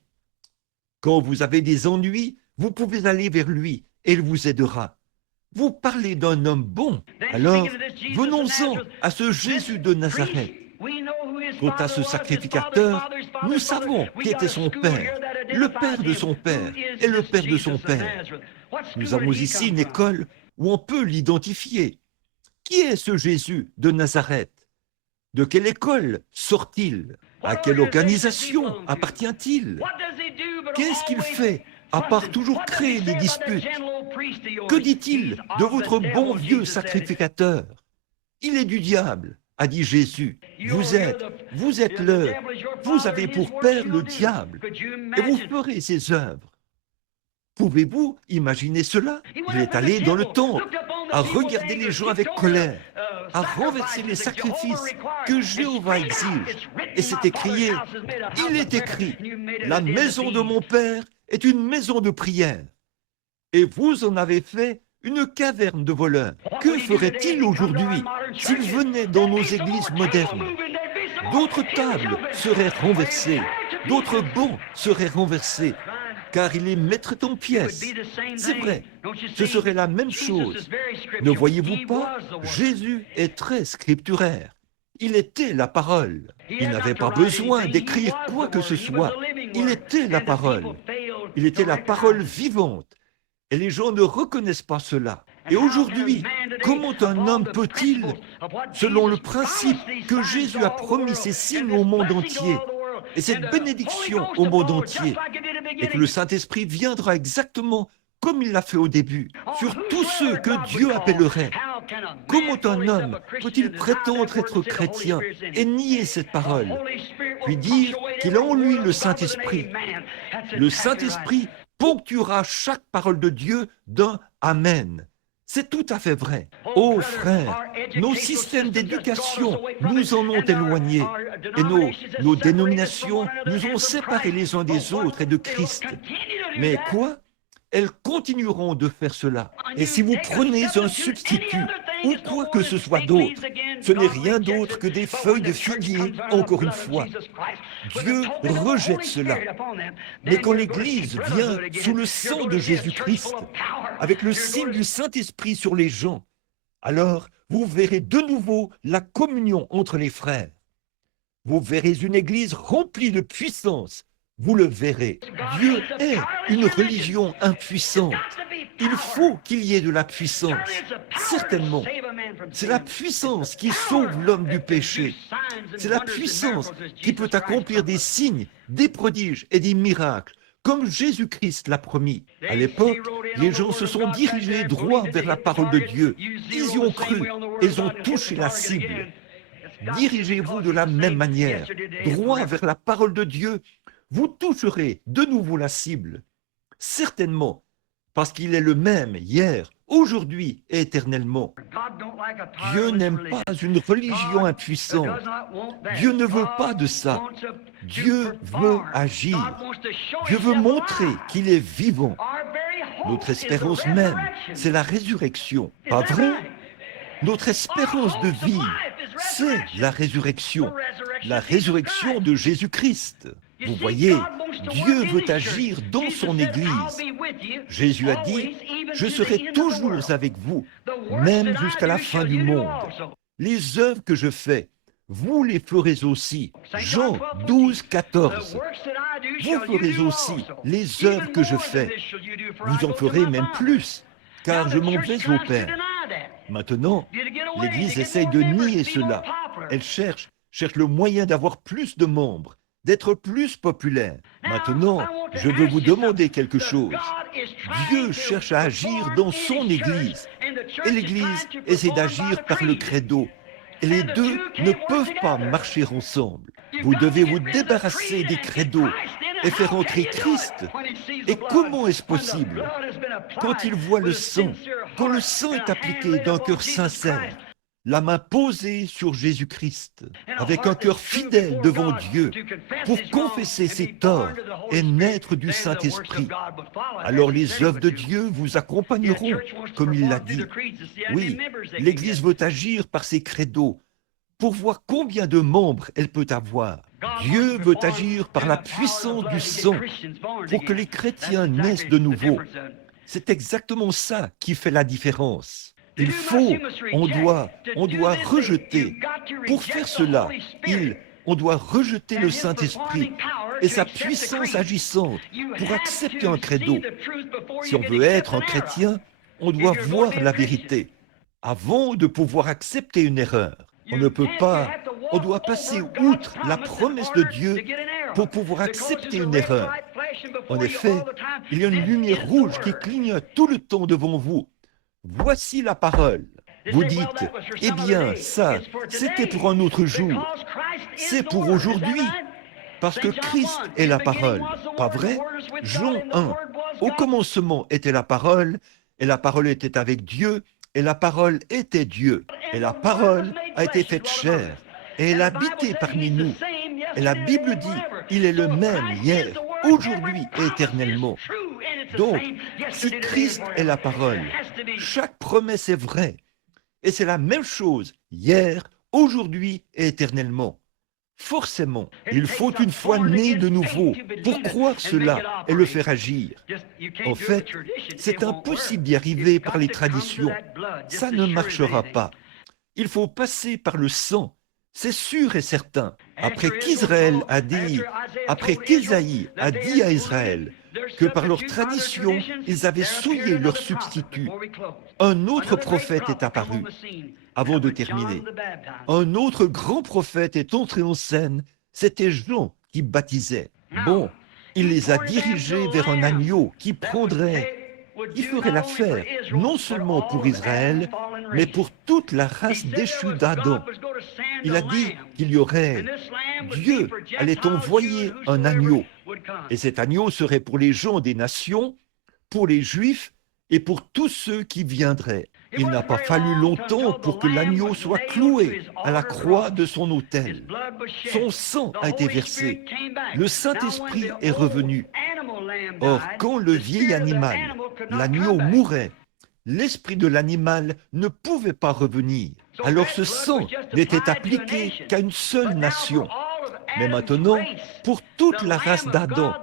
Quand vous avez des ennuis, vous pouvez aller vers lui et il vous aidera. Vous parlez d'un homme bon. Alors, venons-en à ce Jésus de Nazareth. Quant à ce sacrificateur, nous savons qui était son père, le père de son père et le père de son père. Nous avons ici une école où on peut l'identifier. Qui est ce Jésus de Nazareth? De quelle école sort-il? À quelle organisation appartient-il? Qu'est-ce qu'il fait à part toujours créer des disputes? Que dit-il de votre bon vieux sacrificateur? Il est du diable, a dit Jésus. Vous êtes vous avez pour père le diable, et vous ferez ses œuvres. Pouvez-vous imaginer cela? Il est allé dans le temple, à regarder les gens avec colère, à renverser les sacrifices que Jéhovah exige. Et c'est écrié, il est écrit, la maison de mon père est une maison de prière. Et vous en avez fait une caverne de voleurs. Que ferait-il aujourd'hui s'il venait dans nos églises modernes? D'autres tables seraient renversées, d'autres bancs seraient renversés, car il les mettrait en pièces. C'est vrai, ce serait la même chose. Ne voyez-vous pas? Jésus est très scripturaire. Il était la parole. Il n'avait pas besoin d'écrire quoi que ce soit. Il était la parole. Il était la parole vivante. Et les gens ne reconnaissent pas cela. Et aujourd'hui, comment un homme peut-il, selon le principe que Jésus a promis ces signes au monde entier, et cette bénédiction au monde entier, et que le Saint-Esprit viendra exactement comme il l'a fait au début, sur tous ceux que Dieu appellerait. Comment un homme peut-il prétendre être chrétien et nier cette parole, puis dire qu'il a en lui le Saint-Esprit? Le Saint-Esprit ponctuera chaque parole de Dieu d'un Amen. C'est tout à fait vrai. Oh frères, nos systèmes d'éducation nous en ont éloignés et nos dénominations nous ont séparés les uns des autres et de Christ. Mais quoi? Elles continueront de faire cela. Et si vous prenez un substitut ou quoi que ce soit d'autre, ce n'est rien d'autre que des feuilles de figuier, encore une fois. Dieu rejette cela. Mais quand l'Église vient sous le sang de Jésus-Christ, avec le signe du Saint-Esprit sur les gens, alors vous verrez de nouveau la communion entre les frères. Vous verrez une Église remplie de puissance. Vous le verrez. Dieu est une religion impuissante. Il faut qu'il y ait de la puissance. Certainement. C'est la puissance qui sauve l'homme du péché. C'est la puissance qui peut accomplir des signes, des prodiges et des miracles, comme Jésus-Christ l'a promis. À l'époque, les gens se sont dirigés droit vers la parole de Dieu. Ils y ont cru. Ils ont touché la cible. Dirigez-vous de la même manière, droit vers la parole de Dieu. Vous toucherez de nouveau la cible. Certainement, parce qu'il est le même hier, aujourd'hui et éternellement. Dieu n'aime pas une religion impuissante. Dieu ne veut pas de ça. Dieu veut agir. Dieu veut montrer qu'il est vivant. Notre espérance même, c'est la résurrection. Pas vrai? Notre espérance de vie, c'est la résurrection de Jésus-Christ. Vous voyez, Dieu veut agir dans son Église. Jésus a dit, « Je serai toujours avec vous, même jusqu'à la fin du monde. Les œuvres que je fais, vous les ferez aussi. » Jean 12, 14. Vous ferez aussi les œuvres que je fais. Vous en ferez même plus, car je m'en vais au Père. Maintenant, l'Église essaye de nier cela. Elle cherche le moyen d'avoir plus de membres, d'être plus populaire. Maintenant, je veux vous demander quelque chose. Dieu cherche à agir dans son Église, et l'Église essaie d'agir par le credo. Et les deux ne peuvent pas marcher ensemble. Vous devez vous débarrasser des credos et faire entrer Christ. Et comment est-ce possible? Quand il voit le sang, quand le sang est appliqué d'un cœur sincère, la main posée sur Jésus-Christ, avec un cœur fidèle devant Dieu, pour confesser ses torts et naître du Saint-Esprit, alors les œuvres de Dieu vous accompagneront, comme il l'a dit. Oui, l'Église veut agir par ses credos, pour voir combien de membres elle peut avoir. Dieu veut agir par la puissance du sang, pour que les chrétiens naissent de nouveau. C'est exactement ça qui fait la différence. On doit rejeter. Pour faire cela, on doit rejeter le Saint-Esprit et sa puissance agissante pour accepter un credo. Si on veut être un chrétien, on doit voir la vérité avant de pouvoir accepter une erreur. On ne peut pas, on doit passer outre la promesse de Dieu pour pouvoir accepter une erreur. En effet, il y a une lumière rouge qui clignote tout le temps devant vous. Voici la parole. Vous dites, eh bien, ça, c'était pour un autre jour. C'est pour aujourd'hui, parce que Christ est la parole. Pas vrai? Jean 1. Au commencement était la parole, et la parole était avec Dieu, et la parole était Dieu. Et la parole a été faite chair, et elle a habité parmi nous. Et la Bible dit, il est le même hier, aujourd'hui et éternellement. Donc, si Christ est la parole, chaque promesse est vraie. Et c'est la même chose hier, aujourd'hui et éternellement. Forcément, il faut une foi née de nouveau pour croire cela et le faire agir. En fait, c'est impossible d'y arriver par les traditions. Ça ne marchera pas. Il faut passer par le sang. C'est sûr et certain. Après qu'Ésaïe a dit à Israël que par leur tradition, ils avaient souillé leur substitut, un autre prophète est apparu. Avant de terminer, un autre grand prophète est entré en scène, c'était Jean qui baptisait. Bon, il les a dirigés vers un agneau qui ferait l'affaire, non seulement pour Israël, mais pour toute la race déchue d'Adam. Il a dit qu'il y aurait, Dieu allait envoyer un agneau, et cet agneau serait pour les gens des nations, pour les Juifs et pour tous ceux qui viendraient. Il n'a pas fallu longtemps pour que l'agneau soit cloué à la croix de son autel. Son sang a été versé. Le Saint-Esprit est revenu. Or, quand le vieil animal, l'agneau, mourait, l'esprit de l'animal ne pouvait pas revenir. Alors ce sang n'était appliqué qu'à une seule nation. Mais maintenant, pour toute la race d'Adam,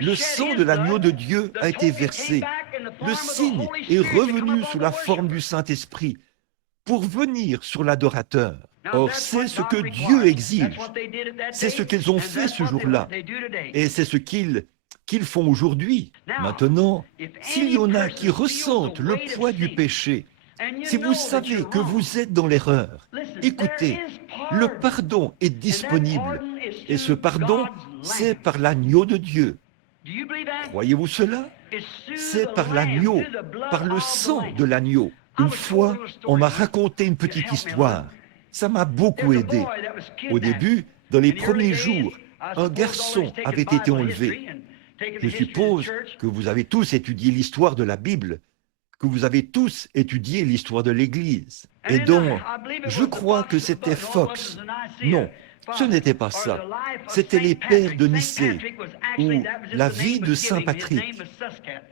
le sang de l'agneau de Dieu a été versé. Le signe est revenu sous la forme du Saint-Esprit pour venir sur l'adorateur. Or, c'est ce que Dieu exige. C'est ce qu'ils ont fait ce jour-là. Et c'est ce qu'ils font aujourd'hui. Maintenant, s'il y en a qui ressentent le poids du péché, si vous savez que vous êtes dans l'erreur, écoutez, le pardon est disponible. Et ce pardon, c'est par l'agneau de Dieu. Croyez-vous cela? C'est par l'agneau, par le sang de l'agneau. Une fois, on m'a raconté une petite histoire. Ça m'a beaucoup aidé. Au début, dans les premiers jours, un garçon avait été enlevé. Je suppose que vous avez tous étudié l'histoire de la Bible, que vous avez tous étudié l'histoire de l'Église. Et donc, je crois que c'était Fox. Non, ce n'était pas ça. C'était les pères de Nicée, ou la vie de Saint Patrick.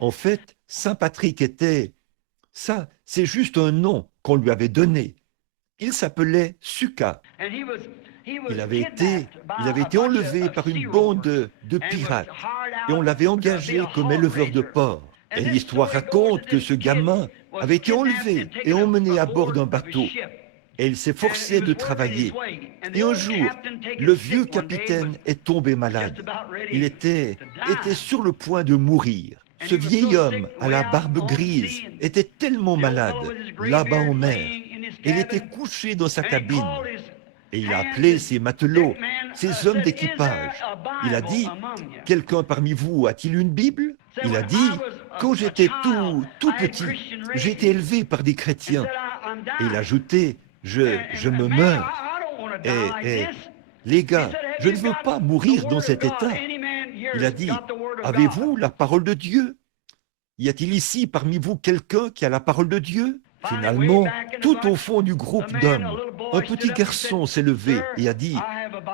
En fait, Saint Patrick était... Ça, c'est juste un nom qu'on lui avait donné. Il s'appelait Suka. Il avait été enlevé par une bande de pirates et on l'avait engagé comme éleveur de porcs. Et l'histoire raconte que ce gamin avait été enlevé et emmené à bord d'un bateau. Et il s'efforçait de travailler. Et un jour, le vieux capitaine est tombé malade. Il était sur le point de mourir. Ce vieil homme à la barbe grise était tellement malade, là-bas en mer. Il était couché dans sa cabine. Et il a appelé ses matelots, ses hommes d'équipage. Il a dit, quelqu'un parmi vous a-t-il une Bible? Il a dit, quand j'étais tout petit, j'ai été élevé par des chrétiens. Et il a ajouté, je me meurs. Et les gars, je ne veux pas mourir dans cet état. Il a dit, avez-vous la parole de Dieu? Y a-t-il ici parmi vous quelqu'un qui a la parole de Dieu? Finalement, tout au fond du groupe d'hommes, un petit garçon s'est levé et a dit,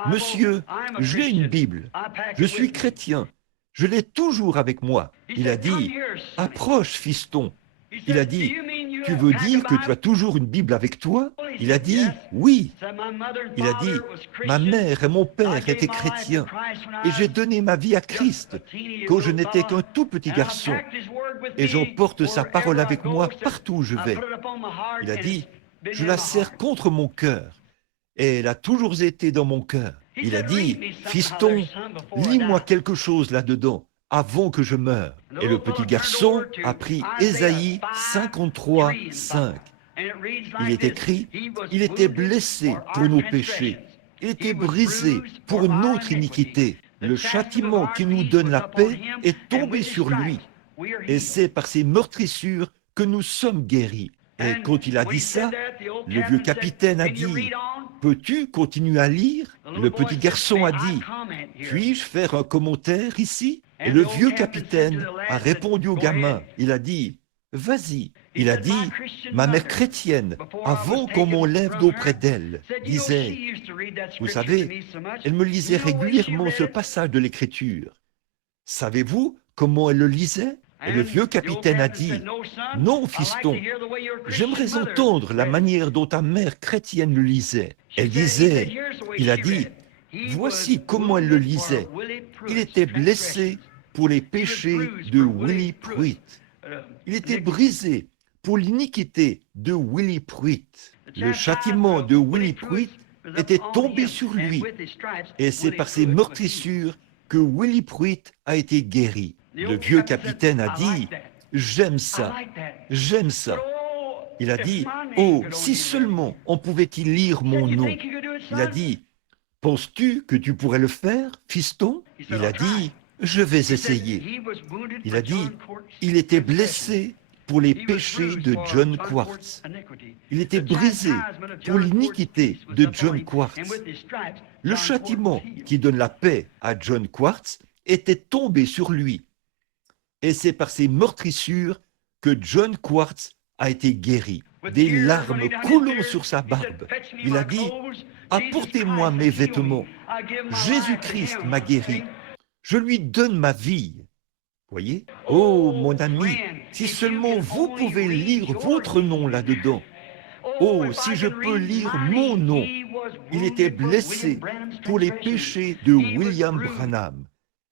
Monsieur, j'ai une Bible, je suis chrétien, je l'ai toujours avec moi. Il a dit, approche, fiston. Il a dit, tu veux dire que tu as toujours une Bible avec toi? Il a dit, oui. Il a dit, ma mère et mon père étaient chrétiens et j'ai donné ma vie à Christ quand je n'étais qu'un tout petit garçon et j'emporte sa parole avec moi partout où je vais. Il a dit, je la serre contre mon cœur et elle a toujours été dans mon cœur. Il a dit, fiston, lis-moi quelque chose là-dedans avant que je meure. Et le petit garçon a pris Ésaïe 53, 5. Il est écrit, il était blessé pour nos péchés, il était brisé pour notre iniquité. Le châtiment qui nous donne la paix est tombé sur lui. Et c'est par ses meurtrissures que nous sommes guéris. Et quand il a dit ça, le vieux capitaine a dit, peux-tu continuer à lire? Le petit garçon a dit, puis-je faire un commentaire ici? Et le vieux capitaine a répondu au gamin, il a dit, vas-y. Il a dit, ma mère chrétienne, avant qu'on m'enlève d'auprès d'elle, disait, vous savez, elle me lisait régulièrement ce passage de l'Écriture. Savez-vous comment elle le lisait? Et le vieux capitaine a dit, non, fiston, j'aimerais entendre la manière dont ta mère chrétienne le lisait. Elle disait, il a dit, voici comment elle le lisait. Il était blessé pour les péchés de Willie Pruitt. Il était brisé pour l'iniquité de Willie Pruitt. Le châtiment de Willie Pruitt était tombé sur lui. Et c'est par ses meurtrissures que Willie Pruitt a été guéri. Le vieux capitaine a dit, j'aime ça, j'aime ça. Il a dit, oh, si seulement on pouvait y lire mon nom. Il a dit, penses-tu que tu pourrais le faire, fiston? Il a dit, je vais essayer. Il a dit, il était blessé pour les péchés de John Quartz. Il était brisé pour l'iniquité de John Quartz. Le châtiment qui donne la paix à John Quartz était tombé sur lui. Et c'est par ses meurtrissures que John Quartz a été guéri. Des larmes coulant sur sa barbe. Il a dit, apportez-moi mes vêtements. Jésus-Christ m'a guéri. Je lui donne ma vie. Voyez? Oh, mon ami, si seulement vous pouvez lire votre nom là-dedans. Oh, si je peux lire mon nom. Il était blessé pour les péchés de William Branham.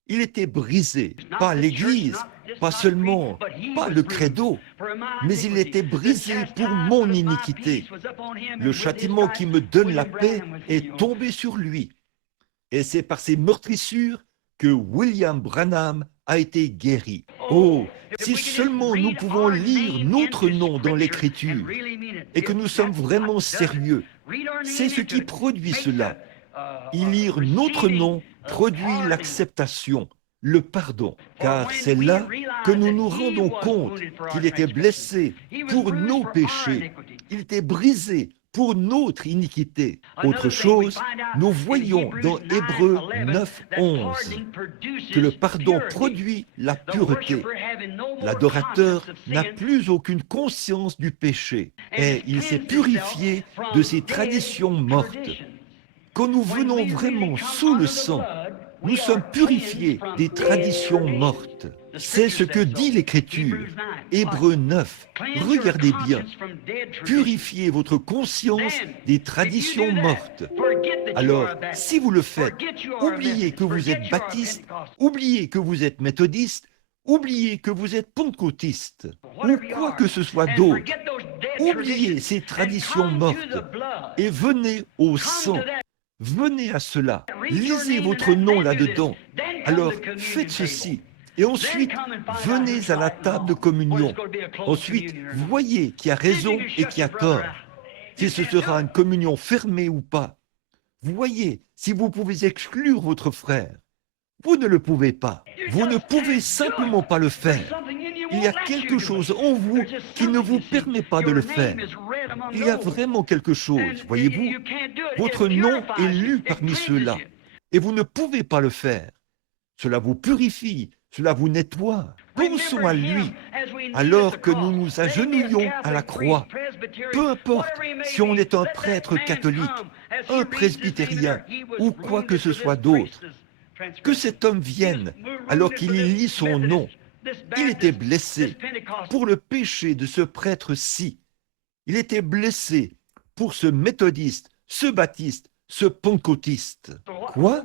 Il était brisé, pas l'Église, pas seulement, pas le credo, mais il était brisé pour mon iniquité. Le châtiment qui me donne la paix est tombé sur lui. Et c'est par ses meurtrissures que William Branham a été guéri. Oh, si seulement nous pouvons lire notre nom dans l'Écriture et que nous sommes vraiment sérieux, c'est ce qui produit cela. Y lire notre nom produit l'acceptation, le pardon, car c'est là que nous nous rendons compte qu'il était blessé pour nos péchés, il était brisé pour notre iniquité. Autre chose, nous voyons dans Hébreux 9, 11 que le pardon produit la pureté. L'adorateur n'a plus aucune conscience du péché et il s'est purifié de ses traditions mortes. Quand nous venons vraiment sous le sang, nous sommes purifiés des traditions mortes. C'est ce que dit l'Écriture. Hébreux 9. Regardez bien. Purifiez votre conscience des traditions mortes. Alors, si vous le faites, oubliez que vous êtes baptiste, oubliez que vous êtes méthodiste, oubliez que vous êtes pentecôtiste, ou quoi que ce soit d'autre. Oubliez ces traditions mortes et venez au sang. Venez à cela, lisez votre nom là-dedans. Alors faites ceci. Et ensuite, venez à la table de communion. Ensuite, voyez qui a raison et qui a tort. Si ce sera une communion fermée ou pas. Voyez si vous pouvez exclure votre frère. Vous ne le pouvez pas. Vous ne pouvez simplement pas le faire. Il y a quelque chose en vous qui ne vous permet pas de le faire. Il y a vraiment quelque chose, voyez-vous. Votre nom est lu parmi ceux-là et vous ne pouvez pas le faire. Cela vous purifie, cela vous nettoie. Pensons à lui alors que nous nous agenouillons à la croix. Peu importe si on est un prêtre catholique, un presbytérien ou quoi que ce soit d'autre. Que cet homme vienne alors qu'il y lit son nom. Il était blessé pour le péché de ce prêtre-ci. Il était blessé pour ce méthodiste, ce baptiste, ce pentecôtiste. Quoi?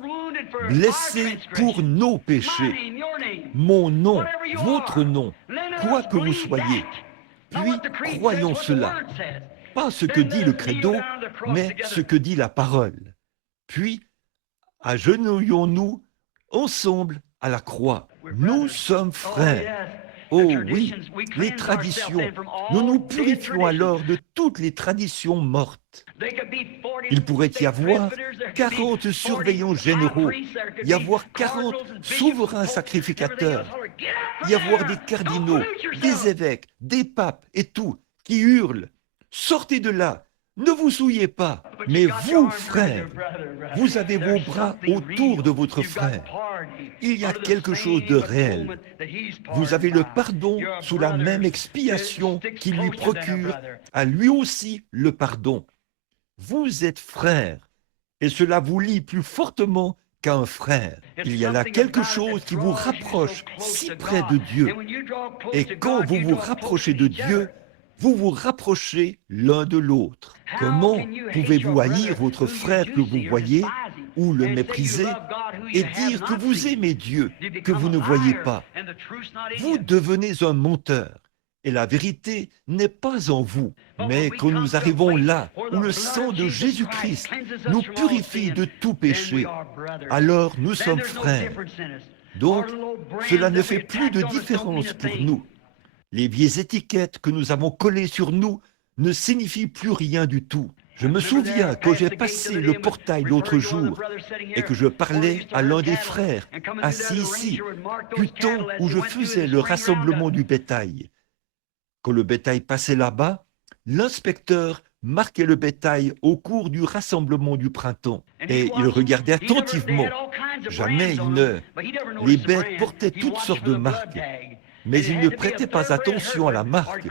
Blessé pour nos péchés. Mon nom, votre nom, quoi que vous soyez. Puis, croyons cela. Pas ce que dit le credo, mais ce que dit la parole. Puis, agenouillons-nous ensemble à la croix. Nous sommes frères. Oh oui, les traditions. Nous nous purifions alors de toutes les traditions mortes. Il pourrait y avoir 40 surveillants généraux, y avoir 40 souverains sacrificateurs, y avoir des cardinaux, des évêques, des papes et tout, qui hurlent « Sortez de là, ne vous souillez pas !» Mais vous, frères, vous avez vos bras autour de votre frère. Il y a quelque chose de réel. Vous avez le pardon sous la même expiation qui lui procure à lui aussi le pardon. Vous êtes frères, et cela vous lie plus fortement qu'un frère. Il y a là quelque chose qui vous rapproche si près de Dieu. Et quand vous vous rapprochez de Dieu, vous vous rapprochez l'un de l'autre. Comment pouvez-vous haïr votre frère que vous voyez ou le mépriser et dire que vous aimez Dieu que vous ne voyez pas? Vous devenez un menteur et la vérité n'est pas en vous. Mais quand nous arrivons là où le sang de Jésus-Christ nous purifie de tout péché, alors nous sommes frères. Donc, cela ne fait plus de différence pour nous. Les vieilles étiquettes que nous avons collées sur nous ne signifient plus rien du tout. Je me souviens quand j'ai passé le portail l'autre jour et que je parlais à l'un des frères assis ici, du temps où je faisais le rassemblement du bétail. Quand le bétail passait là-bas, l'inspecteur marquait le bétail au cours du rassemblement du printemps et il regardait attentivement. Jamais il ne... Les bêtes portaient toutes sortes de marques. Mais il ne prêtait pas attention à la marque.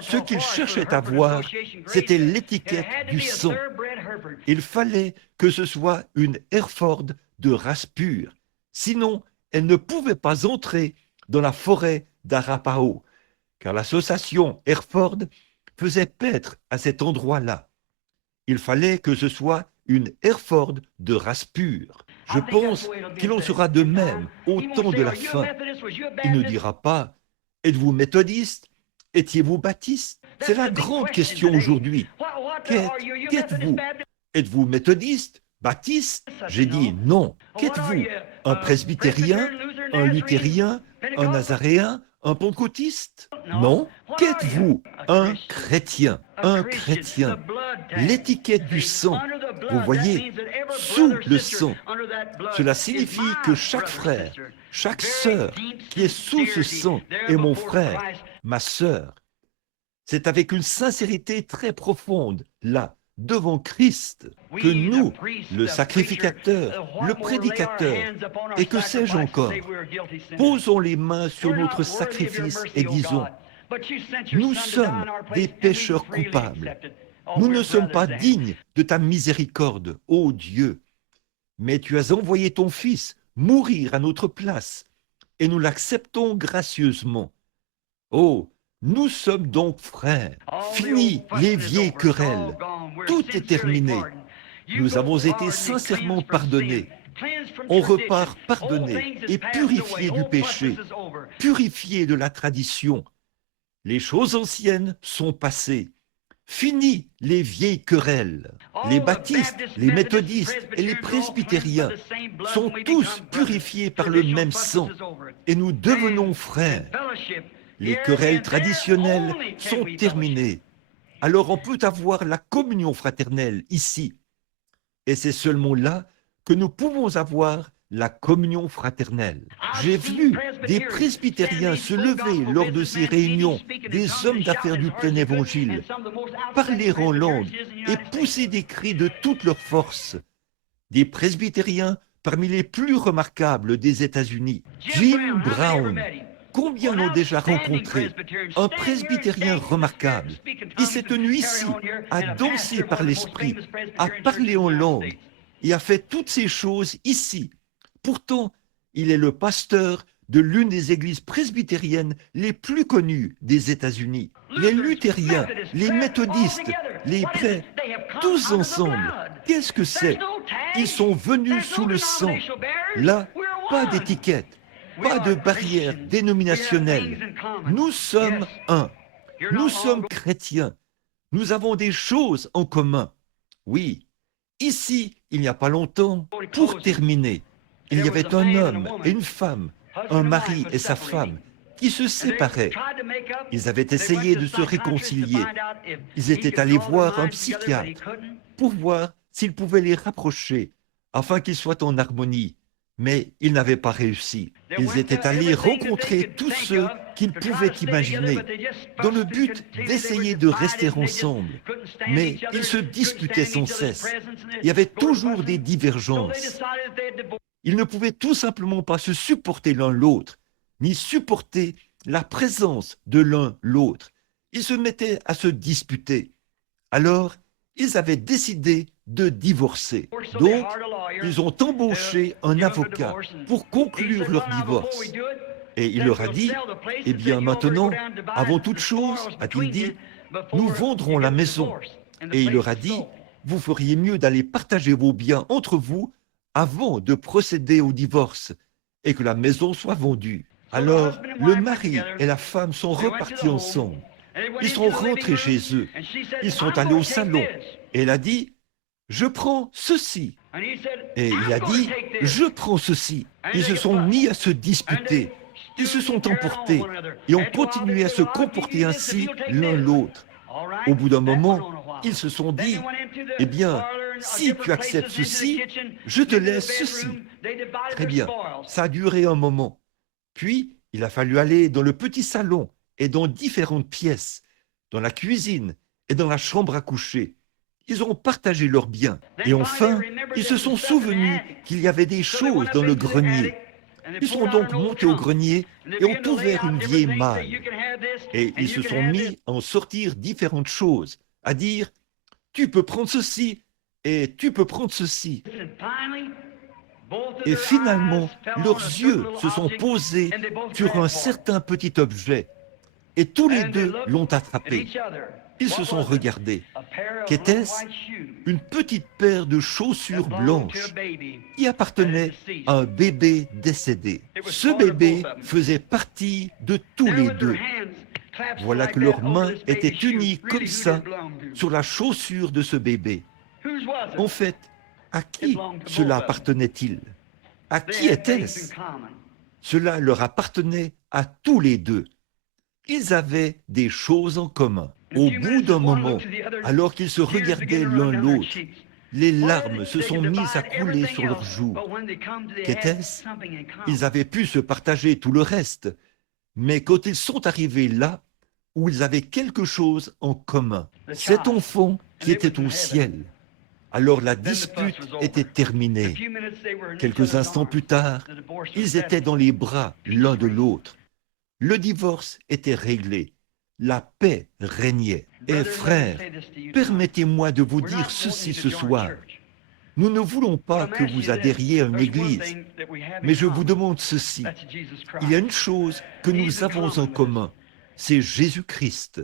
Ce qu'il cherchait à voir, c'était l'étiquette du sang. Il fallait que ce soit une Hereford de race pure. Sinon, elle ne pouvait pas entrer dans la forêt d'Arapaho, car l'association Hereford faisait paître à cet endroit-là. Il fallait que ce soit une Hereford de race pure. Je pense qu'il en sera de même au temps de la fin. Il ne dira pas « Êtes-vous méthodiste? Étiez-vous baptiste ?» C'est la grande question aujourd'hui. Qu'êtes-vous? Êtes-vous méthodiste? Baptiste? J'ai dit non. Qu'êtes-vous? Un presbytérien? Un luthérien? Un nazaréen? Un pentecôtiste? Non. Qu'êtes-vous? Un chrétien. Un chrétien. L'étiquette du sang, vous voyez, sous le sang. Cela signifie que chaque frère, chaque sœur qui est sous ce sang est mon frère, ma sœur. C'est avec une sincérité très profonde, là, devant Christ, que nous, le sacrificateur, le prédicateur, et que sais-je encore, posons les mains sur notre sacrifice et disons, nous sommes des pécheurs coupables. Nous ne sommes pas dignes de ta miséricorde, ô Dieu. Mais tu as envoyé ton Fils mourir à notre place, et nous l'acceptons gracieusement. Oh, nous sommes donc frères. Fini les vieilles querelles. Tout est terminé. Nous avons été sincèrement pardonnés. On repart pardonné et purifié du péché, purifié de la tradition. Les choses anciennes sont passées. Fini les vieilles querelles. Les baptistes, les méthodistes et les presbytériens sont tous purifiés par le même sang et nous devenons frères. Les querelles traditionnelles sont terminées. Alors on peut avoir la communion fraternelle ici. Et c'est seulement là que nous pouvons avoir la communion fraternelle. J'ai vu des presbytériens se lever lors de ces réunions, des hommes d'affaires du plein évangile, parler en langue et pousser des cris de toute leur force. Des presbytériens parmi les plus remarquables des États-Unis. Jim Brown, combien l'ont déjà rencontré? Un presbytérien remarquable. Il s'est tenu ici, à danser par l'esprit, à parler en langue, et a fait toutes ces choses ici. Pourtant, il est le pasteur de l'une des églises presbytériennes les plus connues des États-Unis. Les luthériens, les méthodistes, les prêtres, tous ensemble. Qu'est-ce que c'est? Ils sont venus sous le sang. Là, pas d'étiquette, pas de barrière dénominationnelle. Nous sommes un. Nous sommes chrétiens. Nous avons des choses en commun. Oui, ici, il n'y a pas longtemps, pour terminer, il y avait un homme et une femme, un mari et sa femme, qui se séparaient. Ils avaient essayé de se réconcilier. Ils étaient allés voir un psychiatre pour voir s'il pouvait les rapprocher afin qu'ils soient en harmonie. Mais ils n'avaient pas réussi. Ils étaient allés rencontrer tous ceux qu'ils pouvaient imaginer, dans le but d'essayer de rester ensemble. Mais ils se disputaient sans cesse. Il y avait toujours des divergences. Ils ne pouvaient tout simplement pas se supporter l'un l'autre, ni supporter la présence de l'un l'autre. Ils se mettaient à se disputer. Alors, ils avaient décidé de divorcer. Donc, ils ont embauché un avocat pour conclure leur divorce. Et il leur a dit, « Eh bien maintenant, avant toute chose, a-t-il dit, nous vendrons la maison. » Et il leur a dit, « Vous feriez mieux d'aller partager vos biens entre vous avant de procéder au divorce et que la maison soit vendue. » Alors, le mari et la femme sont repartis ensemble. Ils sont rentrés chez eux. Ils sont allés au salon. Et elle a dit, « Je prends ceci. » Et il a dit, « Je prends ceci. » Ils se sont mis à se disputer. Ils se sont emportés et ont continué à se comporter ainsi l'un l'autre. Au bout d'un moment, ils se sont dit, « Eh bien, si tu acceptes ceci, je te laisse ceci. » Très bien, ça a duré un moment. Puis, il a fallu aller dans le petit salon et dans différentes pièces, dans la cuisine et dans la chambre à coucher. Ils ont partagé leurs biens. Et enfin, ils se sont souvenus qu'il y avait des choses dans le grenier. Ils sont donc montés au grenier et ont ouvert une vieille malle. Et ils se sont mis à en sortir différentes choses, à dire, « Tu peux prendre ceci et tu peux prendre ceci. » Et finalement, leurs yeux se sont posés sur un certain petit objet et tous les deux l'ont attrapé. Ils se sont regardés. Qu'était-ce? Une petite paire de chaussures blanches qui appartenait à un bébé décédé. Ce bébé faisait partie de tous les deux. Voilà que leurs mains étaient unies comme ça sur la chaussure de ce bébé. En fait, à qui cela appartenait-il? À qui était-ce? Cela leur appartenait à tous les deux. Ils avaient des choses en commun. Au bout d'un moment, alors qu'ils se regardaient l'un l'autre, les larmes se sont mises à couler sur leurs joues. Qu'était-ce? Ils avaient pu se partager tout le reste, mais quand ils sont arrivés là, où ils avaient quelque chose en commun, cet enfant qui était au ciel, alors la dispute était terminée. Quelques instants plus tard, ils étaient dans les bras l'un de l'autre. Le divorce était réglé. La paix régnait. Et frères, permettez-moi de vous dire ceci ce soir. Nous ne voulons pas que vous adhériez à une église, mais je vous demande ceci. Il y a une chose que nous avons en commun, c'est Jésus-Christ.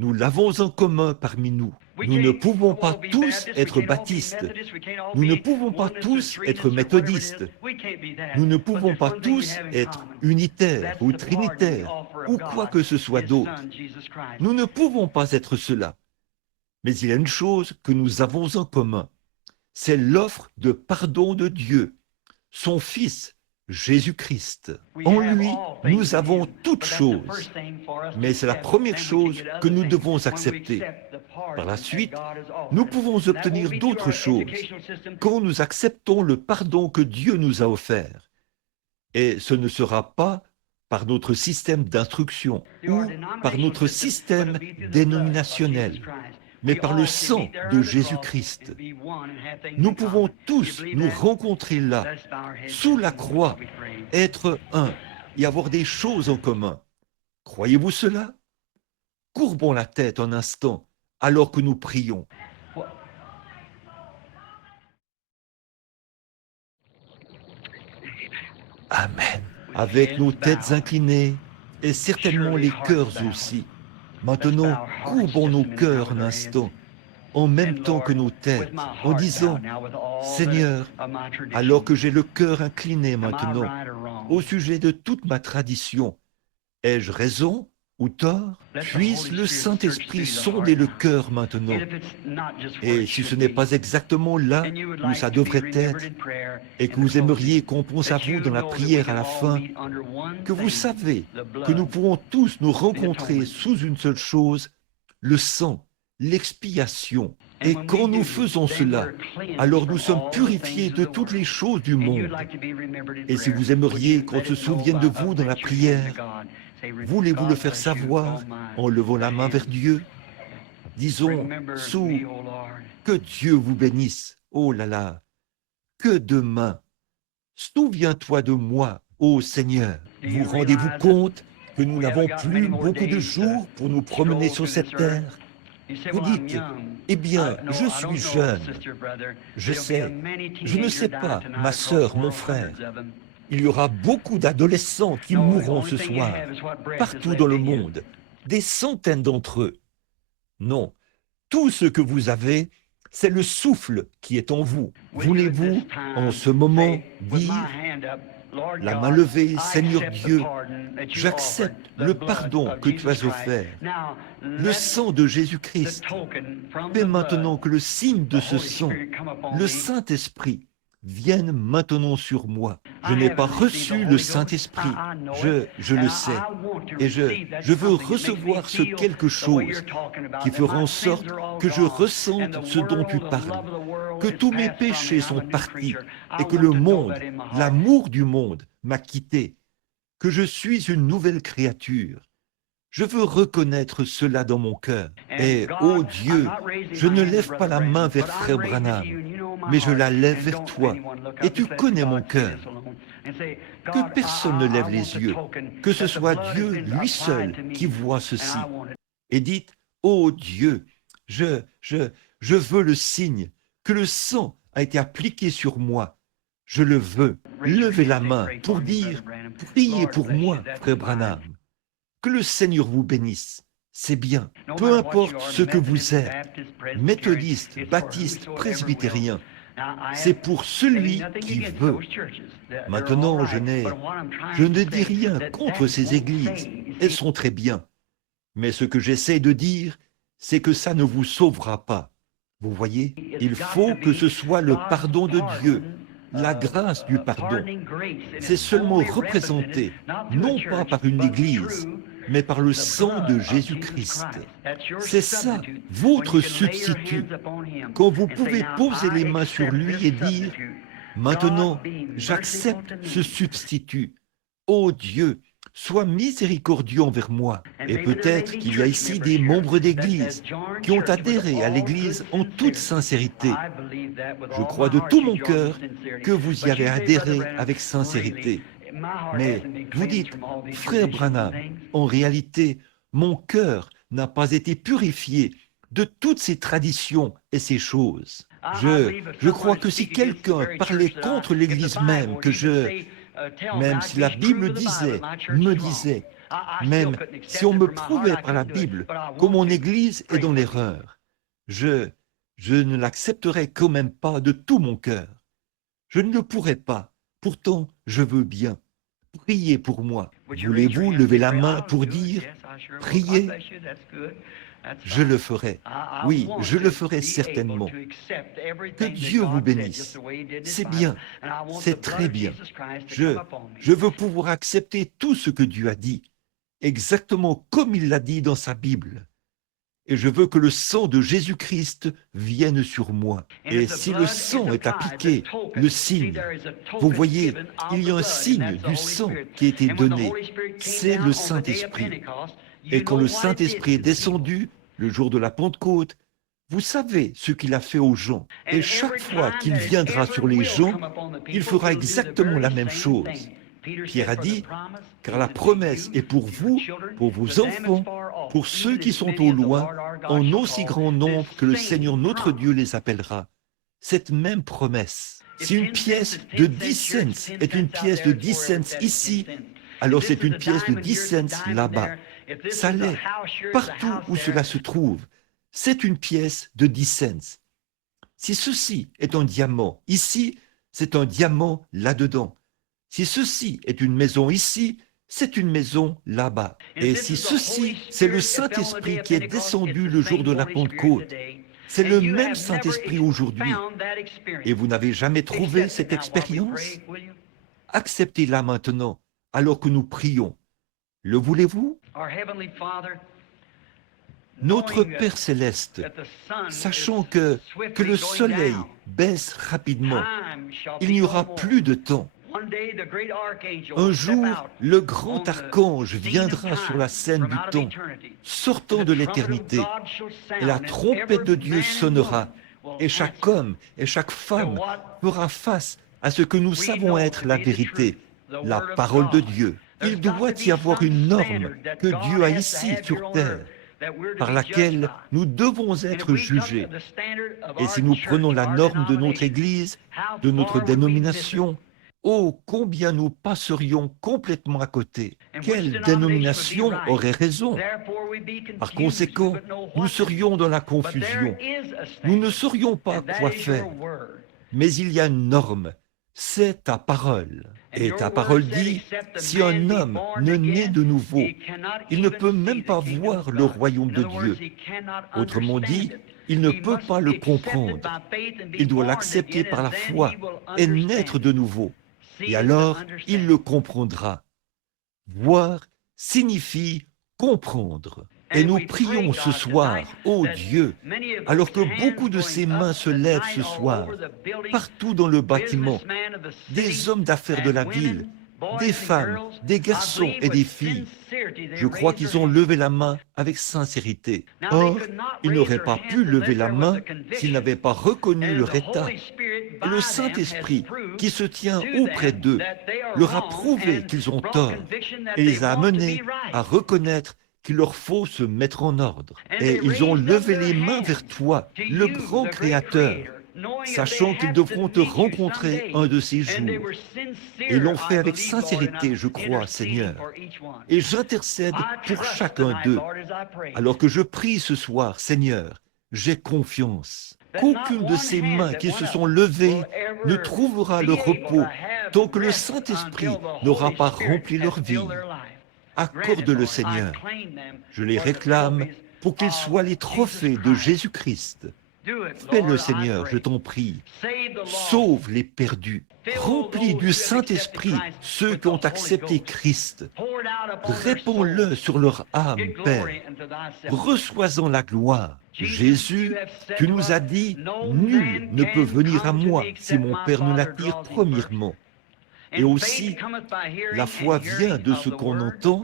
Nous l'avons en commun parmi nous. Nous ne pouvons pas tous être baptistes. Nous ne pouvons pas tous être méthodistes. Nous ne pouvons pas tous être unitaires ou trinitaires ou quoi que ce soit d'autre. Nous ne pouvons pas être cela. Mais il y a une chose que nous avons en commun. C'est l'offre de pardon de Dieu, son Fils, Jésus-Christ. En lui, nous avons toutes choses. Mais c'est la première chose que nous devons accepter. Par la suite, nous pouvons obtenir d'autres choses quand nous acceptons le pardon que Dieu nous a offert. Et ce ne sera pas par notre système d'instruction ou par notre système dénominationnel, mais par le sang de Jésus-Christ. Nous pouvons tous nous rencontrer là, sous la croix, être un et avoir des choses en commun. Croyez-vous cela? Courbons la tête un instant alors que nous prions. Amen. Avec nos têtes inclinées et certainement les cœurs aussi. Maintenant, courbons nos cœurs un instant, en même temps que nos têtes, en disant, Seigneur, alors que j'ai le cœur incliné maintenant, au sujet de toute ma tradition, ai-je raison ou tort? Puisse le Saint-Esprit sonder le cœur maintenant. Et si ce n'est pas exactement là où ça devrait être, et que vous aimeriez qu'on pense à vous dans la prière à la fin, que vous savez que nous pourrons tous nous rencontrer sous une seule chose, le sang, l'expiation. Et quand nous faisons cela, alors nous sommes purifiés de toutes les choses du monde. Et si vous aimeriez qu'on se souvienne de vous dans la prière, voulez-vous le faire savoir en levant la main vers Dieu? Disons, sous que Dieu vous bénisse. Oh là là, que demain. Souviens-toi de moi, ô Seigneur. Vous rendez-vous compte que nous n'avons plus beaucoup de jours pour nous promener sur cette terre? Vous dites, eh bien, je suis jeune. Je sais, je ne sais pas, ma sœur, mon frère. Il y aura beaucoup d'adolescents qui mourront ce soir, partout dans le monde, des centaines d'entre eux. Non, tout ce que vous avez, c'est le souffle qui est en vous. Voulez-vous, en ce moment, dire, la main levée, Seigneur Dieu, j'accepte le pardon que tu as offert, le sang de Jésus-Christ. Fais maintenant que le signe de ce sang, le Saint-Esprit, vienne maintenant sur moi. Je n'ai pas reçu le Saint-Esprit, je le sais, et je veux recevoir ce quelque chose qui fera en sorte que je ressente ce dont tu parles, que tous mes péchés sont partis et que le monde, l'amour du monde m'a quitté, que je suis une nouvelle créature. Je veux reconnaître cela dans mon cœur. Et, ô Dieu, je ne lève pas la main vers Frère Branham, mais je la lève vers toi. Et tu connais mon cœur. Que personne ne lève les yeux, que ce soit Dieu lui seul qui voit ceci. Et dites, ô Dieu, je veux le signe, que le sang a été appliqué sur moi. Je le veux. Levez la main pour dire, priez pour moi, Frère Branham. Que le Seigneur vous bénisse. C'est bien. Peu importe ce que vous êtes, méthodiste, baptiste, presbytérien, c'est pour celui qui veut. Maintenant, je ne dis rien contre ces églises. Elles sont très bien. Mais ce que j'essaie de dire, c'est que ça ne vous sauvera pas. Vous voyez, il faut que ce soit le pardon de Dieu, la grâce du pardon. C'est seulement représenté, non pas par une église, mais par le sang de Jésus-Christ. C'est ça, votre substitut. Quand vous pouvez poser les mains sur lui et dire, maintenant, j'accepte ce substitut. Ô Dieu, sois miséricordieux envers moi. Et peut-être qu'il y a ici des membres d'Église qui ont adhéré à l'Église en toute sincérité. Je crois de tout mon cœur que vous y avez adhéré avec sincérité. Mais vous dites, Frère Branham, en réalité, mon cœur n'a pas été purifié de toutes ces traditions et ces choses. Je crois que si quelqu'un parlait contre l'Église même, même si la Bible me disait, même si on me prouvait par la Bible que mon Église est dans l'erreur, je ne l'accepterais quand même pas de tout mon cœur. Je ne le pourrais pas. Pourtant, je veux bien. Priez pour moi. Voulez-vous lever la main pour dire « Priez » ? Je le ferai. Oui, je le ferai certainement. Que Dieu vous bénisse. C'est bien, c'est très bien. Je veux pouvoir accepter tout ce que Dieu a dit, exactement comme il l'a dit dans sa Bible. Et je veux que le sang de Jésus-Christ vienne sur moi. Et si le sang est appliqué, le signe, vous voyez, il y a un signe du sang qui a été donné. C'est le Saint-Esprit. Et quand le Saint-Esprit est descendu, le jour de la Pentecôte, vous savez ce qu'il a fait aux gens. Et chaque fois qu'il viendra sur les gens, il fera exactement la même chose. Pierre a dit, car la promesse est pour vous, pour vos enfants, pour ceux qui sont au loin, en aussi grand nombre que le Seigneur notre Dieu les appellera. Cette même promesse. Si une pièce de 10 cents est une pièce de 10 cents ici, alors c'est une pièce de 10 cents là-bas. Ça l'est, partout où cela se trouve. C'est une pièce de 10 cents. Si ceci est un diamant ici, c'est un diamant là-dedans. Si ceci est une maison ici, c'est une maison là-bas. Et si ceci, c'est le Saint-Esprit qui est descendu le jour de la Pentecôte, c'est le même Saint-Esprit aujourd'hui. Et vous n'avez jamais trouvé cette expérience? Acceptez-la maintenant, alors que nous prions. Le voulez-vous? Notre Père Céleste, sachant que le soleil baisse rapidement, il n'y aura plus de temps. Un jour, le grand archange viendra sur la scène du temps, sortant de l'éternité, et la trompette de Dieu sonnera, et chaque homme et chaque femme fera face à ce que nous savons être la vérité, la parole de Dieu. Il doit y avoir une norme que Dieu a ici sur terre, par laquelle nous devons être jugés. Et si nous prenons la norme de notre Église, de notre dénomination, oh, combien nous passerions complètement à côté. Quelle dénomination aurait raison? Par conséquent, nous serions dans la confusion. Nous ne saurions pas quoi faire. Mais il y a une norme, c'est ta parole. Et ta parole dit, si un homme ne naît de nouveau, il ne peut même pas voir le royaume de Dieu. Autrement dit, il ne peut pas le comprendre. Il doit l'accepter par la foi et naître de nouveau. Et alors, il le comprendra. Voir signifie comprendre. Et nous prions ce soir, ô Dieu, alors que beaucoup de ces mains se lèvent ce soir, partout dans le bâtiment, des hommes d'affaires de la ville, des femmes, des garçons et des filles. Je crois qu'ils ont levé la main avec sincérité. Or, ils n'auraient pas pu lever la main s'ils n'avaient pas reconnu leur état. Et le Saint-Esprit, qui se tient auprès d'eux, leur a prouvé qu'ils ont tort et les a amenés à reconnaître qu'il leur faut se mettre en ordre. Et ils ont levé les mains vers toi, le grand Créateur, sachant qu'ils devront te rencontrer un de ces jours. Et l'ont fait avec sincérité, je crois, Seigneur. Et j'intercède pour chacun d'eux. Alors que je prie ce soir, Seigneur, j'ai confiance qu'aucune de ces mains qui se sont levées ne trouvera le repos tant que le Saint-Esprit n'aura pas rempli leur vie. Accorde-le, Seigneur. Je les réclame pour qu'ils soient les trophées de Jésus-Christ. Fais-le, Seigneur, je t'en prie. Sauve les perdus. Remplis du Saint-Esprit ceux qui ont accepté Christ. Répands-le sur leur âme, Père. Reçois-en la gloire. Jésus, tu nous as dit, nul ne peut venir à moi si mon Père ne l'attire premièrement. Et aussi, la foi vient de ce qu'on entend,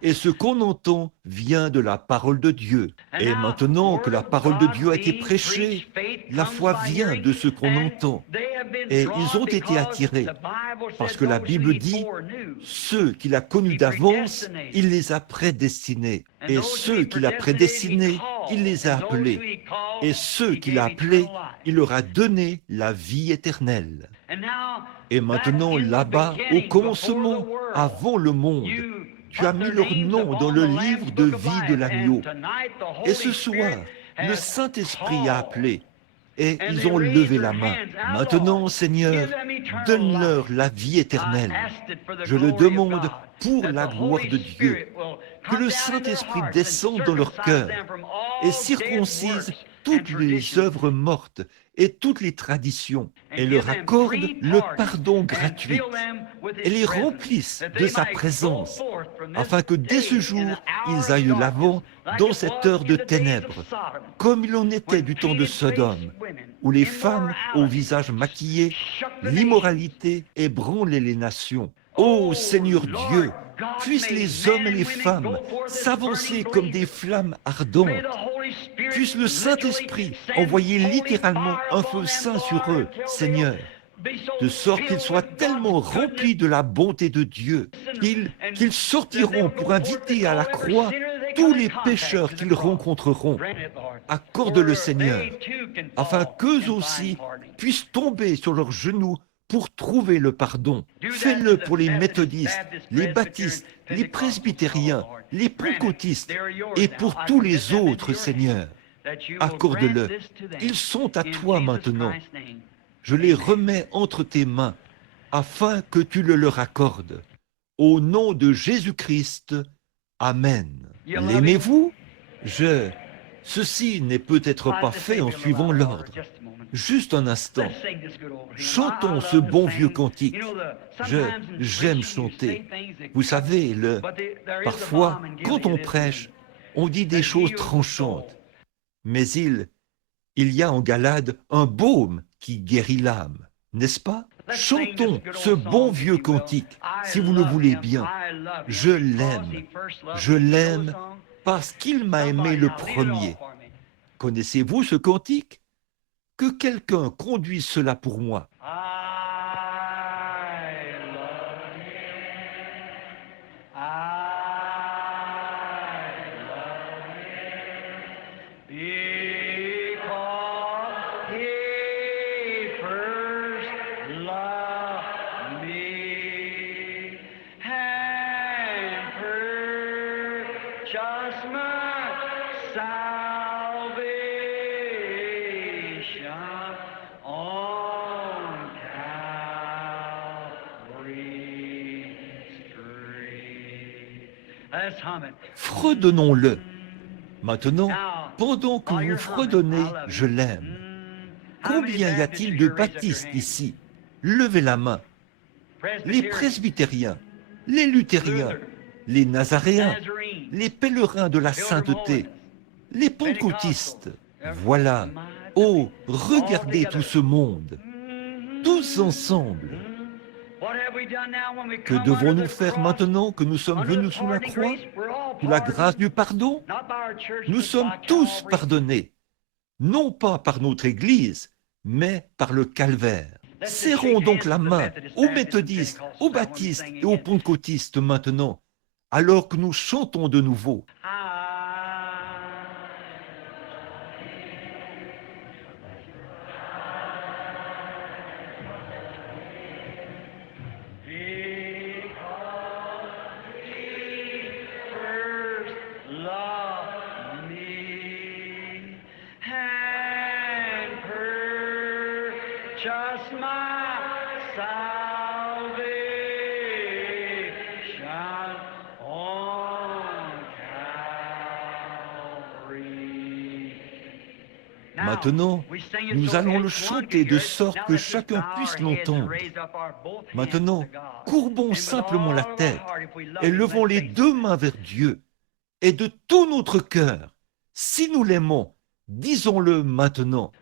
et ce qu'on entend vient de la parole de Dieu. Et maintenant que la parole de Dieu a été prêchée, la foi vient de ce qu'on entend. Et ils ont été attirés, parce que la Bible dit, ceux qu'il a connus d'avance, il les a prédestinés. Et ceux qu'il a prédestinés, il les a appelés. Et ceux qu'il a appelés, il leur a donné la vie éternelle. Et maintenant, là-bas, au commencement, avant le monde, tu as mis leur nom dans le livre de vie de l'agneau. Et ce soir, le Saint-Esprit a appelé. et ils ont levé la main. Maintenant, Seigneur, donne-leur la vie éternelle. Je le demande pour la gloire de Dieu, que le Saint-Esprit descende dans leur cœur et circoncise toutes les œuvres mortes et toutes les traditions, et leur accorde le pardon gratuit, et les remplisse de sa présence, afin que dès ce jour, ils aillent l'avant dans cette heure de ténèbres, comme il en était du temps de Sodome, où les femmes au visage maquillé, l'immoralité ébranlait les nations. Ô Seigneur Dieu, puissent les hommes et les femmes s'avancer comme des flammes ardentes. Puisse le Saint-Esprit envoyer littéralement un feu saint sur eux, Seigneur, de sorte qu'ils soient tellement remplis de la bonté de Dieu qu'ils sortiront pour inviter à la croix tous les pécheurs qu'ils rencontreront. Accorde-le, Seigneur, afin qu'eux aussi puissent tomber sur leurs genoux pour trouver le pardon. Fais-le pour les méthodistes, les baptistes, les presbytériens, les pentecôtistes et pour tous les autres, Seigneur. Accorde-le. Ils sont à toi maintenant. Je les remets entre tes mains afin que tu le leur accordes. Au nom de Jésus-Christ, Amen. L'aimez-vous? Ceci n'est peut-être pas fait en suivant l'ordre. Juste un instant. Chantons ce bon vieux cantique. J'aime chanter. Vous savez, parfois, quand on prêche, on dit des choses tranchantes. Mais il y a en Galade un baume qui guérit l'âme, n'est-ce pas? Chantons ce bon vieux cantique, si vous le voulez bien. Je l'aime parce qu'il m'a aimé le premier. Connaissez-vous ce cantique? Que quelqu'un conduise cela pour moi. Fredonnons-le. Maintenant, pendant que vous fredonnez, je l'aime. Combien y a-t-il de baptistes ici? Levez la main. Les presbytériens, les luthériens, les nazaréens, les pèlerins de la sainteté, les pentecôtistes. Voilà. Oh, regardez tout ce monde. Tous ensemble. Que devons-nous faire maintenant que nous sommes venus sous la croix, sous la grâce du pardon? Nous sommes tous pardonnés, non pas par notre Église, mais par le calvaire. Serrons donc la main aux méthodistes, aux baptistes et aux pentecôtistes maintenant, alors que nous chantons de nouveau. Just my salvation on Calvary. Maintenant, nous allons le chanter de sorte que chacun puisse l'entendre. Maintenant, courbons simplement la tête et levons les deux mains vers Dieu. Et de tout notre cœur, si nous l'aimons, disons-le maintenant.